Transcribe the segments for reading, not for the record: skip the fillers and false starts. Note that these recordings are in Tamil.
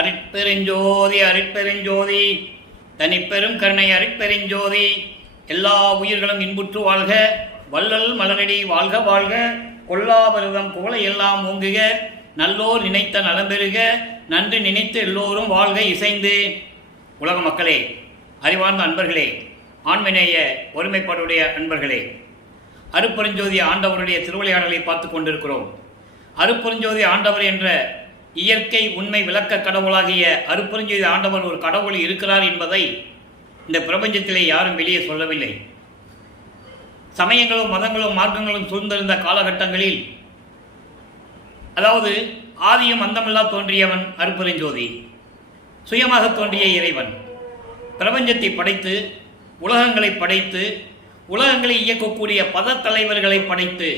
அருட்பெருஞ்சோதி அருட்பெருஞ்சோதி தனிப்பெரும் கருணை அருட்பெருஞ்சோதி. எல்லா உயிர்களும் இன்புற்று வாழ்க, வள்ளல் மலரடி வாழ்க வாழ்க, கொல்லாபரதம் குவளை எல்லாம் ஓங்குக, நல்லோர் நினைத்த நலம்பெறுக, நன்று நினைத்து எல்லோரும் வாழ்க இசைந்து. உலக மக்களே, அறிவார்ந்த அன்பர்களே, ஆண்மநேய ஒருமைப்பாடுடைய அன்பர்களே, அருட்பெருஞ்சோதி ஆண்டவருடைய திருவிளையாடலை பார்த்து கொண்டிருக்கிறோம். அருட்பெருஞ்சோதி ஆண்டவர் என்ற இயற்கை உண்மை விளக்க கடவுளாகிய அருட்பெருஞ்சோதி ஆண்டவர் ஒரு கடவுள் இருக்கிறார் என்பதை இந்த பிரபஞ்சத்திலே யாரும் வெளியே சொல்லவில்லை. சமயங்களும் மதங்களும் மார்க்கங்களும் சூழ்ந்திருந்த காலகட்டங்களில், அதாவது ஆதியும் அந்தமில்லா தோன்றியவன் அருட்பெருஞ்சோதி, சுயமாக தோன்றிய இறைவன் பிரபஞ்சத்தை படைத்து, உலகங்களை படைத்து, உலகங்களை இயக்கக்கூடிய பத தலைவர்களை படைத்து,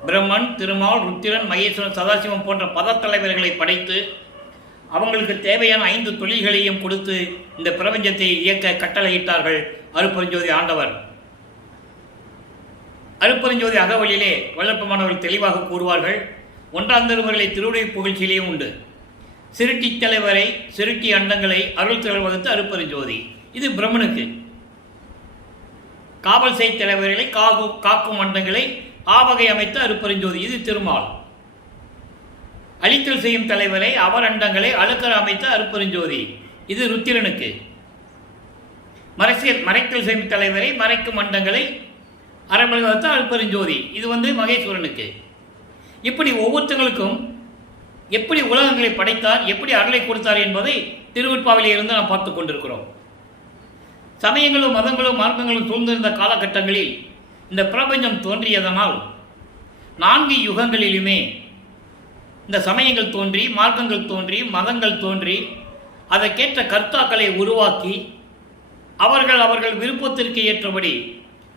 பிரம்மன், திருமால், ருத்திரன், மகேஸ்வரன், சதாசிவம் போன்ற பதத்தலைவர்களை படைத்து, அவங்களுக்கு தேவையான 5 தொழில்களையும் கொடுத்து இந்த பிரபஞ்சத்தை இயக்க கட்டளையிட்டார்கள் அருட்பெருஞ்சோதி ஆண்டவர். அருட்பெருஞ்சோதி அகவலிலே வல்லற்பமானவர்கள் தெளிவாக கூறுவார்கள். 1ஆம் திருமுறைகளை திருவுடை புகழ்ச்சியிலேயும் உண்டு. சிருட்டி தலைவரை, சிருட்டி அண்டங்களை அருள் தலைவர் வகுத்து அருட்பெருஞ்சோதி. இது பிரம்மனுக்கு. காவல் செய் தலைவர்களை, காக்கும் அண்டங்களை ஆவகை அமைத்த அருட்பெருஞ்சோதி, இது திருமால். அழித்தல் செய்யும் தலைவரை, அவர் அண்டங்களை அழுக்கற அமைத்த அருட்பெருஞ்சோதி, இது ருத்திரனுக்கு. மறைத்தல் செய்யும் தலைவரை, மறைக்கும் அண்டங்களை அரபலை வைத்த அருட்பெருஞ்சோதி, இது மகேஸ்வரனுக்கு. இப்படி ஒவ்வொருத்தங்களுக்கும் எப்படி உலகங்களை படைத்தார், எப்படி அருளை கொடுத்தார் என்பதை திருவெட்பாவிலே இருந்து நாம் பார்த்து கொண்டிருக்கிறோம். சமயங்களும் மதங்களும் மார்க்கங்களும் சூழ்ந்திருந்த காலகட்டங்களில் இந்த பிரபஞ்சம் தோன்றியதனால் 4 யுகங்களிலுமே இந்த சமயங்கள் தோன்றி, மார்க்கங்கள் தோன்றி, மதங்கள் தோன்றி, அதற்கேற்ற கர்த்தாக்களை உருவாக்கி, அவர்கள் விருப்பத்திற்கு ஏற்றபடி,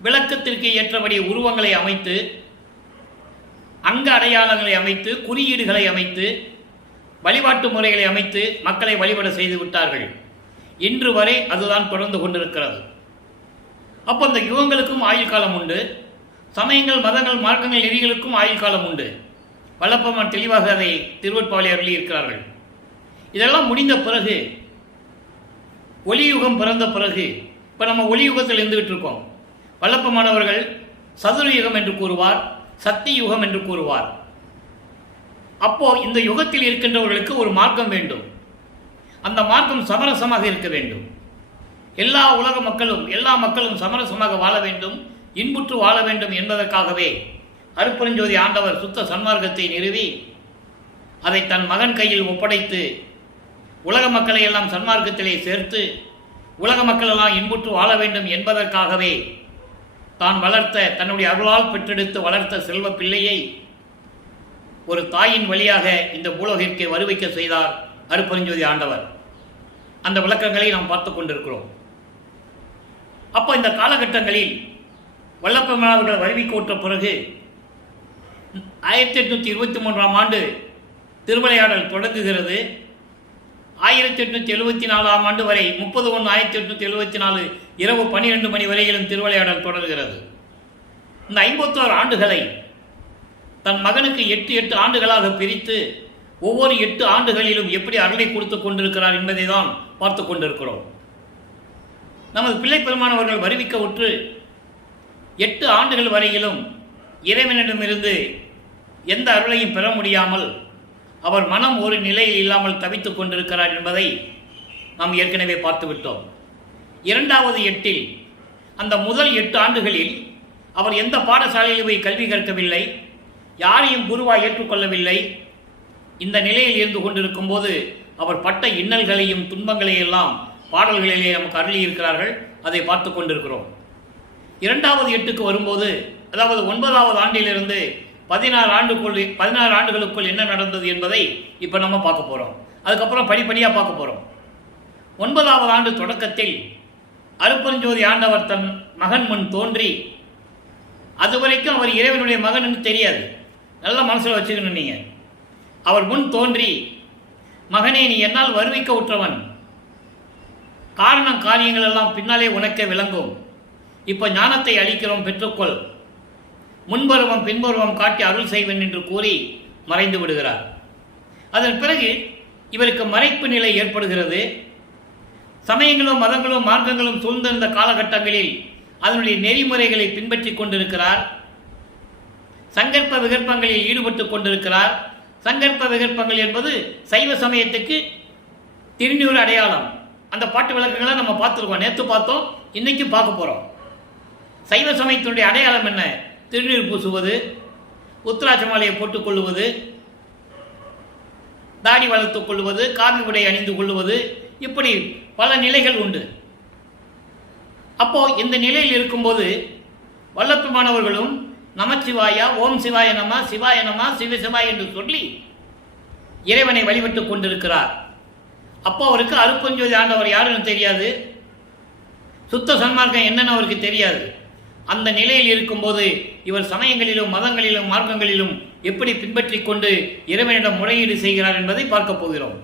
விளக்கத்திற்கு ஏற்றபடி உருவங்களை அமைத்து, அங்க அடையாளங்களை அமைத்து, குறியீடுகளை அமைத்து, வழிபாட்டு முறைகளை அமைத்து மக்களை வழிபட செய்து விட்டார்கள். இன்று வரை அதுதான் தொடர்ந்து கொண்டிருக்கிறது. அப்போ அந்த யுகங்களுக்கும் ஆயுள் காலம் உண்டு, சமயங்கள், மதங்கள், மார்க்கங்கள், நெறிகளுக்கும் ஆயுள் காலம் உண்டு. வல்லப்பமான் தெளிவாக அதை திருவெட்பாவிலே அருளி இருக்கிறார்கள். இதெல்லாம் முடிந்த பிறகு, ஒளியுகம் பிறந்த பிறகு, இப்போ நம்ம ஒளியுகத்தில் இருந்துகிட்டு இருக்கோம். வல்லப்பமானவர்கள் சதுரயுகம் என்று கூறுவார், சக்தி யுகம் என்று கூறுவார். அப்போ இந்த யுகத்தில் இருக்கின்றவர்களுக்கு ஒரு மார்க்கம் வேண்டும். அந்த மார்க்கம் சமரசமாக இருக்க வேண்டும். எல்லா உலக மக்களும், எல்லா மக்களும் சமரசமாக வாழ வேண்டும், இன்புற்று வாழ வேண்டும் என்பதற்காகவே அருட்பெருஞ்சோதி ஆண்டவர் சுத்த சன்மார்க்கத்தை நிறுவி, அதை தன் மகன் கையில் ஒப்படைத்து, உலக மக்களை எல்லாம் சன்மார்க்கத்திலே சேர்த்து, உலக மக்கள் எல்லாம் இன்புற்று வாழ வேண்டும் என்பதற்காகவே தான் வளர்த்த, தன்னுடைய அருளால் பெற்றெடுத்து வளர்த்த செல்வ பிள்ளையை ஒரு தாயின் வழியாக இந்த பூலோகிற்கு வருவிக்க செய்தார் அருட்பெருஞ்சோதி ஆண்டவர். அந்த விளக்கங்களை நாம் பார்த்து கொண்டிருக்கிறோம். அப்போ இந்த காலகட்டங்களில் வல்லப்பமானவர்கள் வருவிக்கோற்ற பிறகு 1823ஆம் ஆண்டு திருவிளையாடல் தொடங்குகிறது. 1874ஆம் ஆண்டு வரை 30/1/1874 இரவு 12 மணி வரையிலும் திருவிளையாடல் தொடர்கிறது. இந்த 56 ஆண்டுகளை தன் மகனுக்கு 8 ஆண்டுகளாக பிரித்து, ஒவ்வொரு 8 ஆண்டுகளிலும் எப்படி அருளை கொடுத்து கொண்டிருக்கிறார் என்பதை தான் பார்த்து கொண்டிருக்கிறோம். நமது பிள்ளை பெருமானவர்கள் வருவிக்க உற்று 8 ஆண்டுகள் வரையிலும் இறைவனிடமிருந்து எந்த அருளையும் பெற முடியாமல் அவர் மனம் ஒரு நிலையில் இல்லாமல் தவித்துக் கொண்டிருக்கிறார் என்பதை நாம் ஏற்கனவே பார்த்துவிட்டோம். 2வது 8இல், அந்த முதல் 8 ஆண்டுகளில் அவர் எந்த பாடசாலையில் போய் கல்வி கற்கவில்லை, யாரையும் குருவாய் ஏற்றுக்கொள்ளவில்லை. இந்த நிலையில் இருந்து கொண்டிருக்கும் போது அவர் பட்ட இன்னல்களையும் துன்பங்களையும் எல்லாம் பாடல்களிலே நமக்கு அருளி இருக்கிறார்கள். அதை பார்த்து கொண்டிருக்கிறோம். 2வது 8க்கு வரும்போது, அதாவது 9வது ஆண்டிலிருந்து 16 ஆண்டுகளுக்குள் என்ன நடந்தது என்பதை இப்போ நம்ம பார்க்க போகிறோம். அதுக்கப்புறம் படிப்படியாக பார்க்க போகிறோம். 9வது ஆண்டு தொடக்கத்தில் அருட்பெருஞ்சோதி ஆண்டவர் தன் மகன் முன் தோன்றி, அதுவரைக்கும் அவர் இறைவனுடைய மகன் தெரியாது, நல்ல மனசில் வச்சுக்கணும் நீங்கள். அவர் முன் தோன்றி, மகனே, நீ என்னால் வருவிக்க உற்றவன், காரணம் காரியங்கள் எல்லாம் பின்னாலே உனக்கே விளங்கும். இப்போ ஞானத்தை அளிக்கிறோம், பெற்றுக்கொள், முன்பருவம் பின்பருவம் காட்டி அருள் செய்வேன் என்று கூறி மறைந்து விடுகிறார். அதன் பிறகு இவருக்கு மறைப்பு நிலை ஏற்படுகிறது. சமயங்களும் மதங்களும் மார்க்கங்களும் சூழ்ந்திருந்த காலகட்டங்களில் அதனுடைய நெறிமுறைகளை பின்பற்றி கொண்டிருக்கிறார். சங்கற்ப விகற்பங்களில் ஈடுபட்டு கொண்டிருக்கிறார். சங்கற்ப விகற்பங்கள் என்பது சைவ சமயத்துக்கு திருநூறு அடையாளம். அந்த பாட்டு விளக்கங்களை நம்ம பார்த்துருக்கோம், நேற்று பார்த்தோம், இன்னைக்கு பார்க்க போகிறோம். சைவ சமயத்தினுடைய அடையாளம் என்ன? திருநீர் பூசுவது, உத்திராட்ச மாலையை போட்டுக் கொள்வது, தாடி வளர்த்துக் கொள்வது, காவி உடை அணிந்து கொள்வது, இப்படி பல நிலைகள் உண்டு. அப்போ இந்த நிலையில் இருக்கும்போது வல்லப்பமானவர்களும் நமச்சிவாயா, ஓம் சிவாய நம, சிவாய நம, சிவசிவாய் என்று சொல்லி இறைவனை வழிபட்டுக் கொண்டிருக்கிறார். அப்போ அவருக்கு அருட்பெருஞ்சோதி ஆண்டவர் யாருன்னு தெரியாது, சுத்த சன்மார்க்கம் என்னன்னு அவருக்கு தெரியாது. அந்த நிலையில் இருக்கும்போது இவர் சமயங்களிலும் மதங்களிலும் மார்க்கங்களிலும் எப்படி பின்பற்றி கொண்டு இறைவனிடம் முறையீடு செய்கிறார் என்பதை பார்க்க போகிறோம்.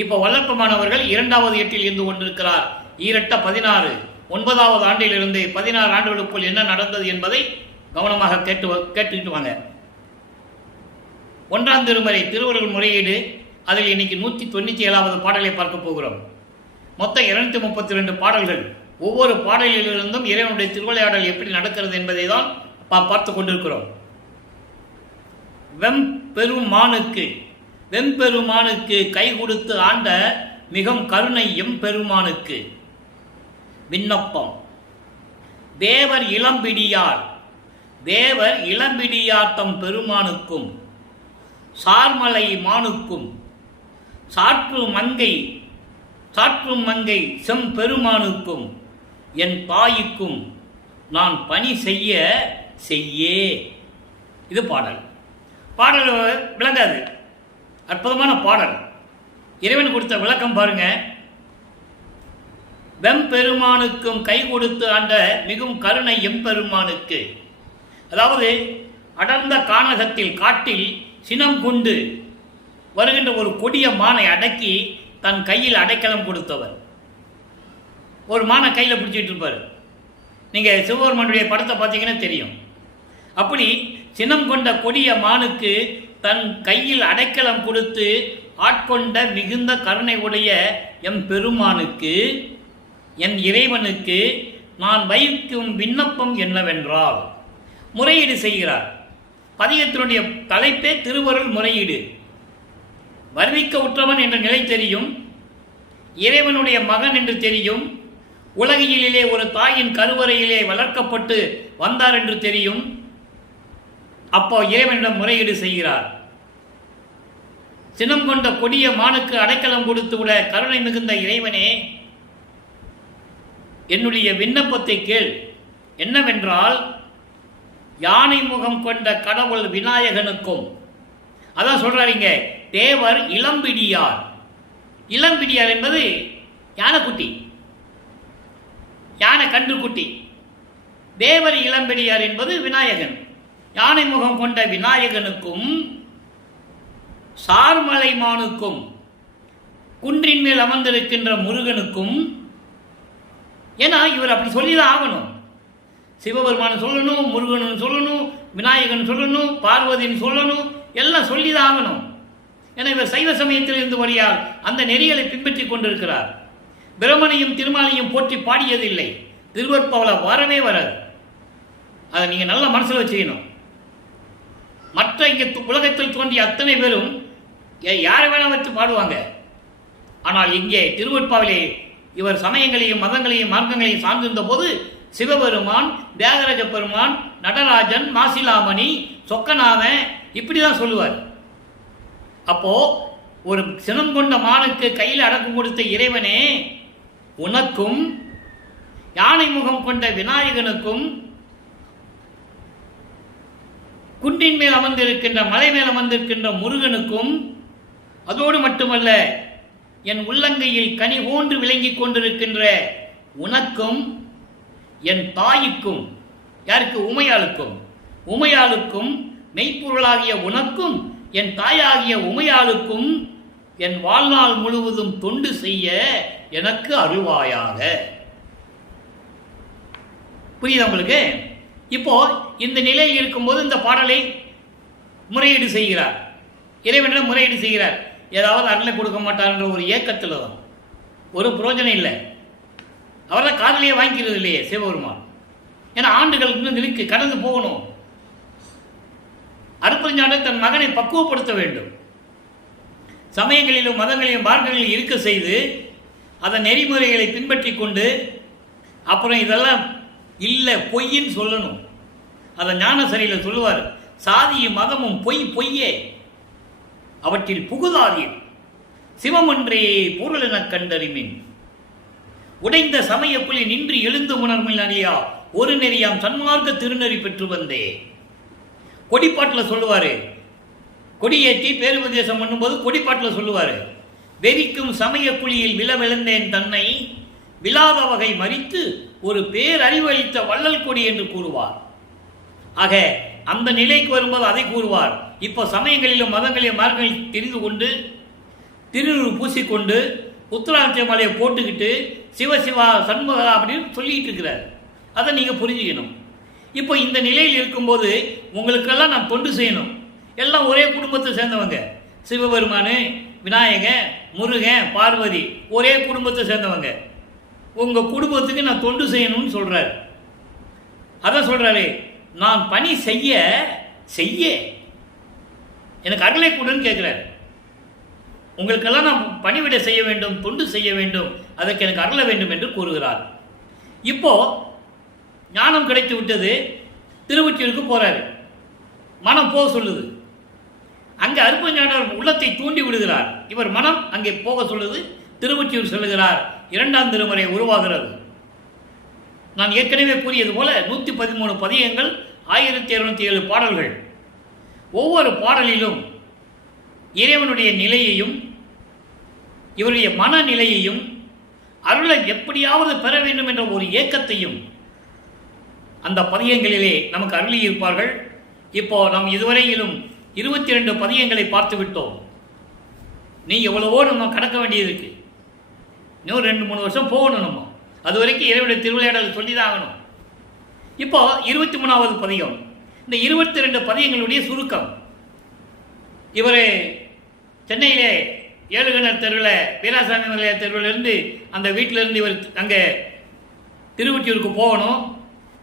இப்போ வல்லற்பமானவர்கள் 2வது எட்டில் இருந்து கொண்டிருக்கிறார். ஈரட்ட 16, 9வது ஆண்டிலிருந்து 16 ஆண்டுகளுக்குள் என்ன நடந்தது என்பதை கவனமாக கேட்டுக்கிட்டு வாங்க. 1ஆம் திருமறை திருவருள் முறையீடு, அதில் இன்னைக்கு 197வது பாடலை பார்க்க போகிறோம். மொத்தம் 232 பாடல்கள். ஒவ்வொரு பாடலிலிருந்தும் இறைவனுடைய திருவிளையாடல் எப்படி நடக்கிறது என்பதை தான் பார்த்து கொண்டிருக்கிறோம். வெம்பெருமானுக்கு கை கொடுத்து ஆண்ட மிகவும் கருணை எம்பெருமானுக்கு விண்ணப்பம். தேவர் இளம்பிடியார் தம் பெருமானுக்கும் சார்மலை மானுக்கும் சாற்றும் மங்கை செம்பெருமானுக்கும் என் தாய்க்கும் நான் பணி செய்யே. இது பாடல் விளங்காது, அற்புதமான பாடல். இறைவன் கொடுத்த விளக்கம் பாருங்க. வெம்பெருமானுக்கும் கை கொடுத்து ஆண்ட மிகவும் கருணை எம்பெருமானுக்கு, அதாவது அடர்ந்த கானகத்தில் காட்டில் சினம் கொண்டு வருகின்ற ஒரு கொடிய மானை அடக்கி தன் கையில் அடைக்கலம் கொடுத்தவர். ஒரு மானை கையில் பிடிச்சிட்டு இருப்பார். நீங்கள் சிவபெருமானுடைய படத்தை பார்த்தீங்கன்னா தெரியும். அப்படி சினம் கொண்ட கொடிய மானுக்கு தன் கையில் அடைக்கலம் கொடுத்து ஆட்கொண்ட மிகுந்த கருணை உடைய எம் பெருமானுக்கு, என் இறைவனுக்கு நான் வைக்கும் விண்ணப்பம் என்னவென்றால், முறையீடு செய்கிறார். பதிகத்தினுடைய தலைப்பே திருவருள் முறையீடு. வருவிக்க உற்றவன் என்ற நிலை தெரியும், இறைவனுடைய மகன் என்று தெரியும், உலகியலிலே ஒரு தாயின் கருவறையிலே வளர்க்கப்பட்டு வந்தார் என்று தெரியும். அப்போ இறைவனிடம் முறையீடு செய்கிறார். சினம் கொண்ட கொடிய மானுக்கு அடைக்கலம் கொடுத்து விட கருணை மிகுந்த இறைவனே, என்னுடைய விண்ணப்பத்தை கேள். என்னவென்றால், யானை முகம் கொண்ட கடவுள் விநாயகனுக்கும், அதான் சொல்றாருங்க, தேவர் இளம்பிடியார் என்பது யானைக்குட்டி, யானை கன்றுக்குட்டி. தேவர் இளம்பிடியார் என்பது விநாயகன். யானை முகம் கொண்ட விநாயகனுக்கும் சார்மலை மானுக்கும், குன்றின் மேல் அமர்ந்திருக்கின்ற முருகனுக்கும். ஏன்னா இவர் அப்படி சொல்லிதான் ஆகணும். சிவபெருமான் சொல்லணும், முருகன் சொல்லணும், விநாயகன் சொல்லணும், பார்வதின்னு சொல்லணும், எல்லாம் சொல்லிதான் ஆகணும். ஏன்னா இவர் சைவ சமயத்தில் இருந்து வழியால் அந்த நெறிகளை பின்பற்றி கொண்டிருக்கிறார். பிரமனையும் திருமாலையும் போற்றி பாடியதில்லை. திருவற்பவள வரவே வராது. அதை நீங்க நல்ல மனசுல வச்சுக்கணும். மற்ற இங்க உலகத்தில் தோன்றிய அத்தனை பேரும் யாரை வேணா வச்சு பாடுவாங்க. ஆனால் இங்கே திருவற்பாவிலே இவர் சமயங்களையும் மதங்களையும் மார்க்கங்களையும் சார்ந்திருந்த போது சிவபெருமான், தியாகராஜ பெருமான், நடராஜன், மாசிலாமணி, சொக்கநாதன் இப்படிதான் சொல்லுவார். அப்போ ஒரு சினம் கொண்ட மானுக்கு கையில் அடக்கம் கொடுத்த இறைவனே, உனக்கும் யானை முகம் கொண்ட விநாயகனுக்கும் குன்றின் மேல் அமர்ந்திருக்கின்ற மலை மேல் அமர்ந்திருக்கின்ற முருகனுக்கும், அதோடு மட்டுமல்ல என் உள்ளங்கையில் கனி போன்று விளங்கிக் கொண்டிருக்கின்ற உனக்கும், என் தாய்க்கும், யாருக்கு? உமையாளுக்கும் மெய்ப்பொருளாகிய உனக்கும் என் தாயாகிய உமையாளுக்கும் என் வாழ்நாள் முழுவதும் தொண்டு செய்ய எனக்கு அருள்வாயாக. புரியுதா உங்களுக்கு? இப்போ இந்த நிலையில் இருக்கும்போது இந்த பாடலை முறையீடு செய்கிறார், இறைவனிடம் முறையீடு செய்கிறார். ஏதாவது அருளை கொடுக்க மாட்டார்ன்ற ஒரு ஏக்கத்தில் தான். ஒரு பிரயோஜனம் இல்லை. அவரை காதலியே வாங்கிக்கிறது இல்லையே சிவபெருமான். ஏன்னா ஆண்டுகள் இன்னும் இருக்கு, கடந்து போகணும். அருட்பெருஞ்சாண்டவர் தன் மகனை பக்குவப்படுத்த வேண்டும். சமயங்களிலும் மதங்களிலும் மார்க்கங்களிலும் இருக்க செய்து அதன் நெறிமுறைகளை பின்பற்றி கொண்டு அப்புறம் இதெல்லாம் இல்லை பொய்ன்னு சொல்லணும். அதை ஞானசரியில் சொல்லுவார், சாதியும் மதமும் பொய்யே அவற்றில் புகுதாதீர் சிவமொன்றே பொருளென கண்டறிமின் உடைந்த சமயக்குள்ளே நின்று எழுந்து உணர்மில் அறியா ஒரு நெறியாம் சன்மார்க்க திருநெறி பெற்று வந்தே. கொடிப்பாட்டில் சொல்லுவார், கொடியேற்றி பேருபதேசம் பண்ணும்போது கொடிப்பாட்டில் சொல்லுவார், வெறிக்கும் சமய குழியில் விழவிழந்தேன் தன்னை விழாத வகை மறித்து ஒரு பேரறிவளித்த வள்ளல் கொடி என்று கூறுவார். ஆக அந்த நிலைக்கு வரும்போது அதை கூறுவார். இப்போ சமயங்களிலும் மதங்களிலும் மார்க்கங்களில் தெரிந்து கொண்டு திருநூறு பூசிக்கொண்டு உத்தராட்ச மலையை போட்டுக்கிட்டு சிவசிவா சண்முகா அப்படின்னு சொல்லிட்டு இருக்கிறார். அதை நீங்கள் புரிஞ்சுக்கணும். இப்போ இந்த நிலையில் இருக்கும்போது உங்களுக்கெல்லாம் நான் தொண்டு செய்யணும். எல்லாம் ஒரே குடும்பத்தை சேர்ந்தவங்க, சிவபெருமான், விநாயகன், முருகன், பார்வதி, ஒரே குடும்பத்தை சேர்ந்தவங்க. உங்கள் குடும்பத்துக்கு நான் தொண்டு செய்யணும்னு சொல்கிறார். அதான் சொல்கிறாரு, நான் பணி செய்ய செய்ய எனக்கு அருளை கொடுன்னு கேட்குறாரு. உங்களுக்கெல்லாம் நான் பணிவிட செய்ய வேண்டும், தொண்டு செய்ய வேண்டும், அதற்கு எனக்கு அருள வேண்டும் என்று கூறுகிறார். இப்போ ஞானம் கிடைத்து விட்டது, திருவொற்றியூருக்கு போறாரு. மனம் போக சொல்லுது. அங்கே அருட்பெருஞ்சாண்டவர் உள்ளத்தை தூண்டி விடுகிறார். இவர் மனம் அங்கே போக சொல்லுது, திருவொற்றியூர் சொல்லுகிறார். 2ஆம் திருமுறை உருவாகிறது. நான் ஏற்கனவே கூறியது போல 113 பதியங்கள், 1207 பாடல்கள். ஒவ்வொரு பாடலிலும் இறைவனுடைய நிலையையும் இவருடைய மனநிலையையும் அருளை எப்படியாவது பெற வேண்டும் என்ற ஒரு ஏக்கத்தையும் அந்த பதியங்களிலே நமக்கு அருளியிருப்பார்கள். இப்போ நாம் இதுவரையிலும் 22 பதியங்களை பார்த்து விட்டோம். நீ எவ்வளவோ நம்ம கடக்க வேண்டியது இருக்கு. இன்னும் 2-3 வருஷம் போகணும். நம்ம அது வரைக்கும் இறைவனுடைய திருவிளையாடல் சொல்லி தான் ஆகணும். இப்போ 23வது பதியம். இந்த 22 பதியங்களுடைய சுருக்கம். இவர் சென்னையிலே ஏழுகிணர் தெருவில் வீராசாமி மலைய தெருவிலிருந்து அந்த வீட்டிலிருந்து இவர் அங்கே திருவொற்றியூருக்கு போகணும்.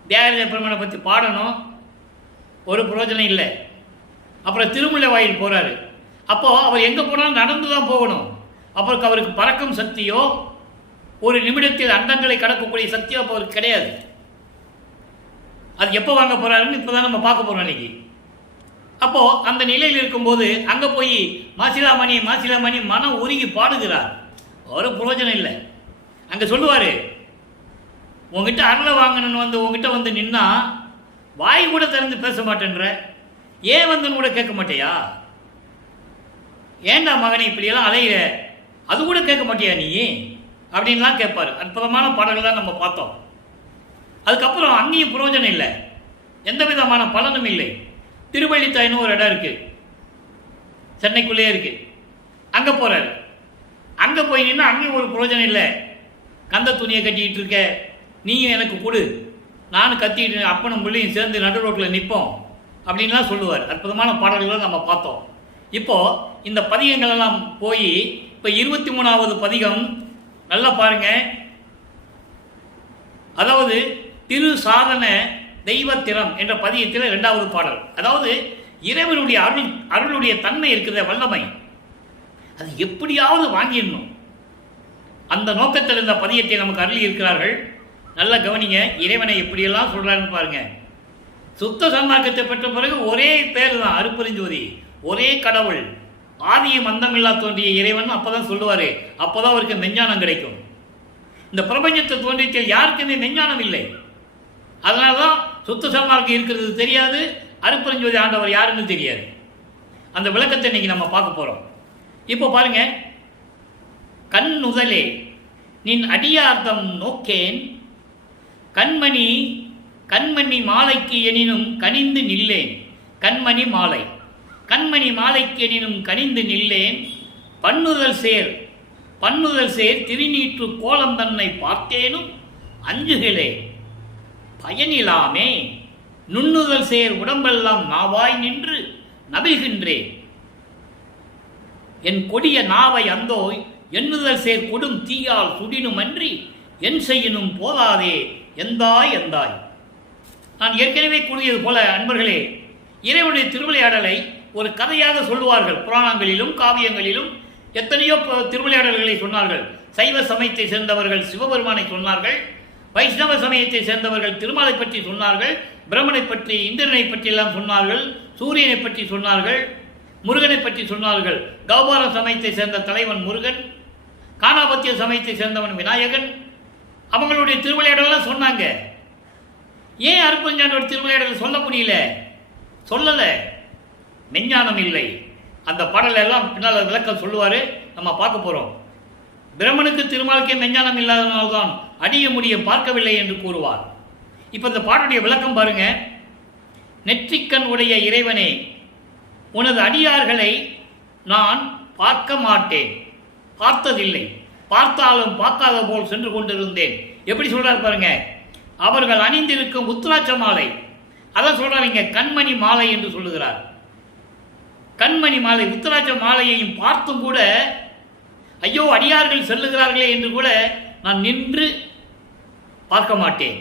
தியாகராஜ பெருமானை பற்றி பாடணும். ஒரு பிரயோஜனம் இல்லை. அப்புறம் திருமுல்லை வாயில் போகிறாரு. அப்போது அவர் எங்கே போனாலும் நடந்து தான் போகணும். அப்புறம் அவருக்கு பறக்கும் சக்தியோ ஒரு நிமிடத்தில் அண்டங்களை கடக்கக்கூடிய சக்தியோ அப்போ அவருக்கு கிடையாது. அது எப்போ வாங்க போகிறாருன்னு இப்போ தான் நம்ம பார்க்க போகிறோம் இன்னைக்கு. அப்போது அந்த நிலையில் இருக்கும்போது அங்கே போய் மாசிலாமணி மனம் உருகி பாடுகிறார். ஒரு பிரயோஜனம் இல்லை. அங்கே சொல்லுவார், உங்ககிட்ட அருளை வாங்கணும்னு உங்ககிட்ட வந்து நின்னா வாய் கூட திறந்து பேச மாட்டேன்ற, ஏன் வந்துன்னு கூட கேட்க மாட்டேயா? ஏண்டா மகனை இப்படியெல்லாம் அலையிற, அது கூட கேட்க மாட்டியா நீ அப்படின்லாம் கேட்பார். அற்புதமான பாடல்கள் தான் நம்ம பார்த்தோம். அதுக்கப்புறம் அங்கேயும் பிரயோஜனம் இல்லை, எந்த விதமான பலனும் இல்லை. திருவள்ளித்தாயின்னு ஒரு இடம் இருக்குது, சென்னைக்குள்ளேயே இருக்குது. அங்கே போகிறார். அங்கே போய் நின்னா அங்கேயும் ஒரு பிரயோஜனம் இல்லை. கந்த துணியை கட்டிக்கிட்டு இருக்க, நீயும் எனக்கு கொடு, நானும் கத்திக்கிட்டு அப்பனும் பிள்ளையும் சேர்ந்து நடு ரோட்டில் நிற்போம் அப்படின்லாம் சொல்லுவார். அற்புதமான பாடல்களை நம்ம பார்த்தோம். இப்போது இந்த பதிகங்களெல்லாம் போய் இப்போ 23வது பதிகம் நல்லா பாருங்க. அதாவது திரு சாதன தெய்வத்திறம் என்ற பதியத்தில் 2வது பாடல். அதாவது இறைவனுடைய அருளுடைய தன்மை இருக்கிற வல்லமை, அது எப்படியாவது வாங்கிடணும். அந்த நோக்கத்தில் இந்த பதியத்தை நமக்கு அருளி இருக்கிறார்கள். நல்லா கவனிங்க, இறைவனை எப்படியெல்லாம் சொல்கிறாருன்னு பாருங்க. சுத்த சன்மார்க்கத்தை பெற்ற பிறகு ஒரே பேர் தான் அருட்பெருஞ்சோதி, ஒரே கடவுள், ஆதியும் அந்தமில்லா தோன்றிய இறைவன். அப்போ தான் சொல்லுவார், அப்போ தான் அவருக்கு மெஞ்ஞானம் கிடைக்கும். இந்த பிரபஞ்சத்தை தோன்றியத்தில் யாருக்குமே மெஞ்ஞானம் இல்லை. அதனால தான் சுத்த சன்மார்க்கம் இருக்கிறது தெரியாது, அருட்பெருஞ்சோதி ஆண்டவர் யாருன்னு தெரியாது. அந்த விளக்கத்தை இன்னைக்கு நம்ம பார்க்க போகிறோம். இப்போ பாருங்க, கண் நுதலே நின் அடியார்த்தம் நோக்கேன், கண்மணி மாலைக்கு எனினும் கனிந்து நில்லேன். கண்மணி மாலைக்கு எனினும் கனிந்து நில்லேன். பன்னுதல் சேர் திருநீற்று கோலம் தன்னை பார்த்தேனும் அஞ்சுகளே பயனிலாமே. நுண்ணுதல் சேர் உடம்பெல்லாம் நாவாய் நின்று நபிகின்றேன். என் கொடிய நாவை அந்தோ எண்ணுதல் சேர் கொடும் தீயால் சுடினுமன்றி என் செய்யினும் போதாதே எந்தாய் எந்தாய். நான் ஏற்கனவே கூறியது போல அன்பர்களே, இறைவனுடைய திருவிளையாடலை ஒரு கதையாக சொல்லுவார்கள். புராணங்களிலும் காவியங்களிலும் எத்தனையோ திருவிளையாடல்களை சொன்னார்கள். சைவ சமயத்தை சேர்ந்தவர்கள் சிவபெருமானை சொன்னார்கள், வைஷ்ணவ சமயத்தை சேர்ந்தவர்கள் திருமாலை பற்றி சொன்னார்கள், பிரம்மனை பற்றி இந்திரனை பற்றி எல்லாம் சொன்னார்கள், சூரியனை பற்றி சொன்னார்கள், முருகனை பற்றி சொன்னார்கள். கௌபார சமயத்தை சேர்ந்த தலைவன் முருகன், கானாபத்திய சமயத்தை சேர்ந்தவன் விநாயகன், அவங்களுடைய திருவிளையாடலாம் சொன்னாங்க. ஏன் அருப்பஞ்சாண்டோட திருவிளையாடல் சொல்ல முடியல? சொல்லல, மெஞ்ஞானம் இல்லை. அந்த பாடல் எல்லாம் பின்னால் விளக்கம் சொல்லுவாரு, நம்ம பார்க்க போறோம். பிரம்மனுக்கு திருமாலுக்கே மெஞ்ஞானம் இல்லாதனால்தான் அடிய முடிய பார்க்கவில்லை என்று கூறுவார். இப்ப இந்த பாடலுடைய விளக்கம் பாருங்க. நெற்றிக்கண் உடைய இறைவனே, உனது அடியார்களை நான் பார்க்க மாட்டேன், பார்த்ததில்லை, பார்த்தாலும் பார்க்காத போல் சென்று கொண்டிருந்தேன். எப்படி சொல்றாரு பாருங்க. அவர்கள் அணிந்திருக்கும் உத்ராட்ச மாலை, அதான் சொல்றாங்க கண்மணி மாலை என்று சொல்லுகிறார். கண்மணி மாலை, உத்ராட்ச மாலையையும் பார்த்தும் கூட ஐயோ அடியார்கள் செல்லுகிறார்களே என்று கூட நான் நின்று பார்க்க மாட்டேன்.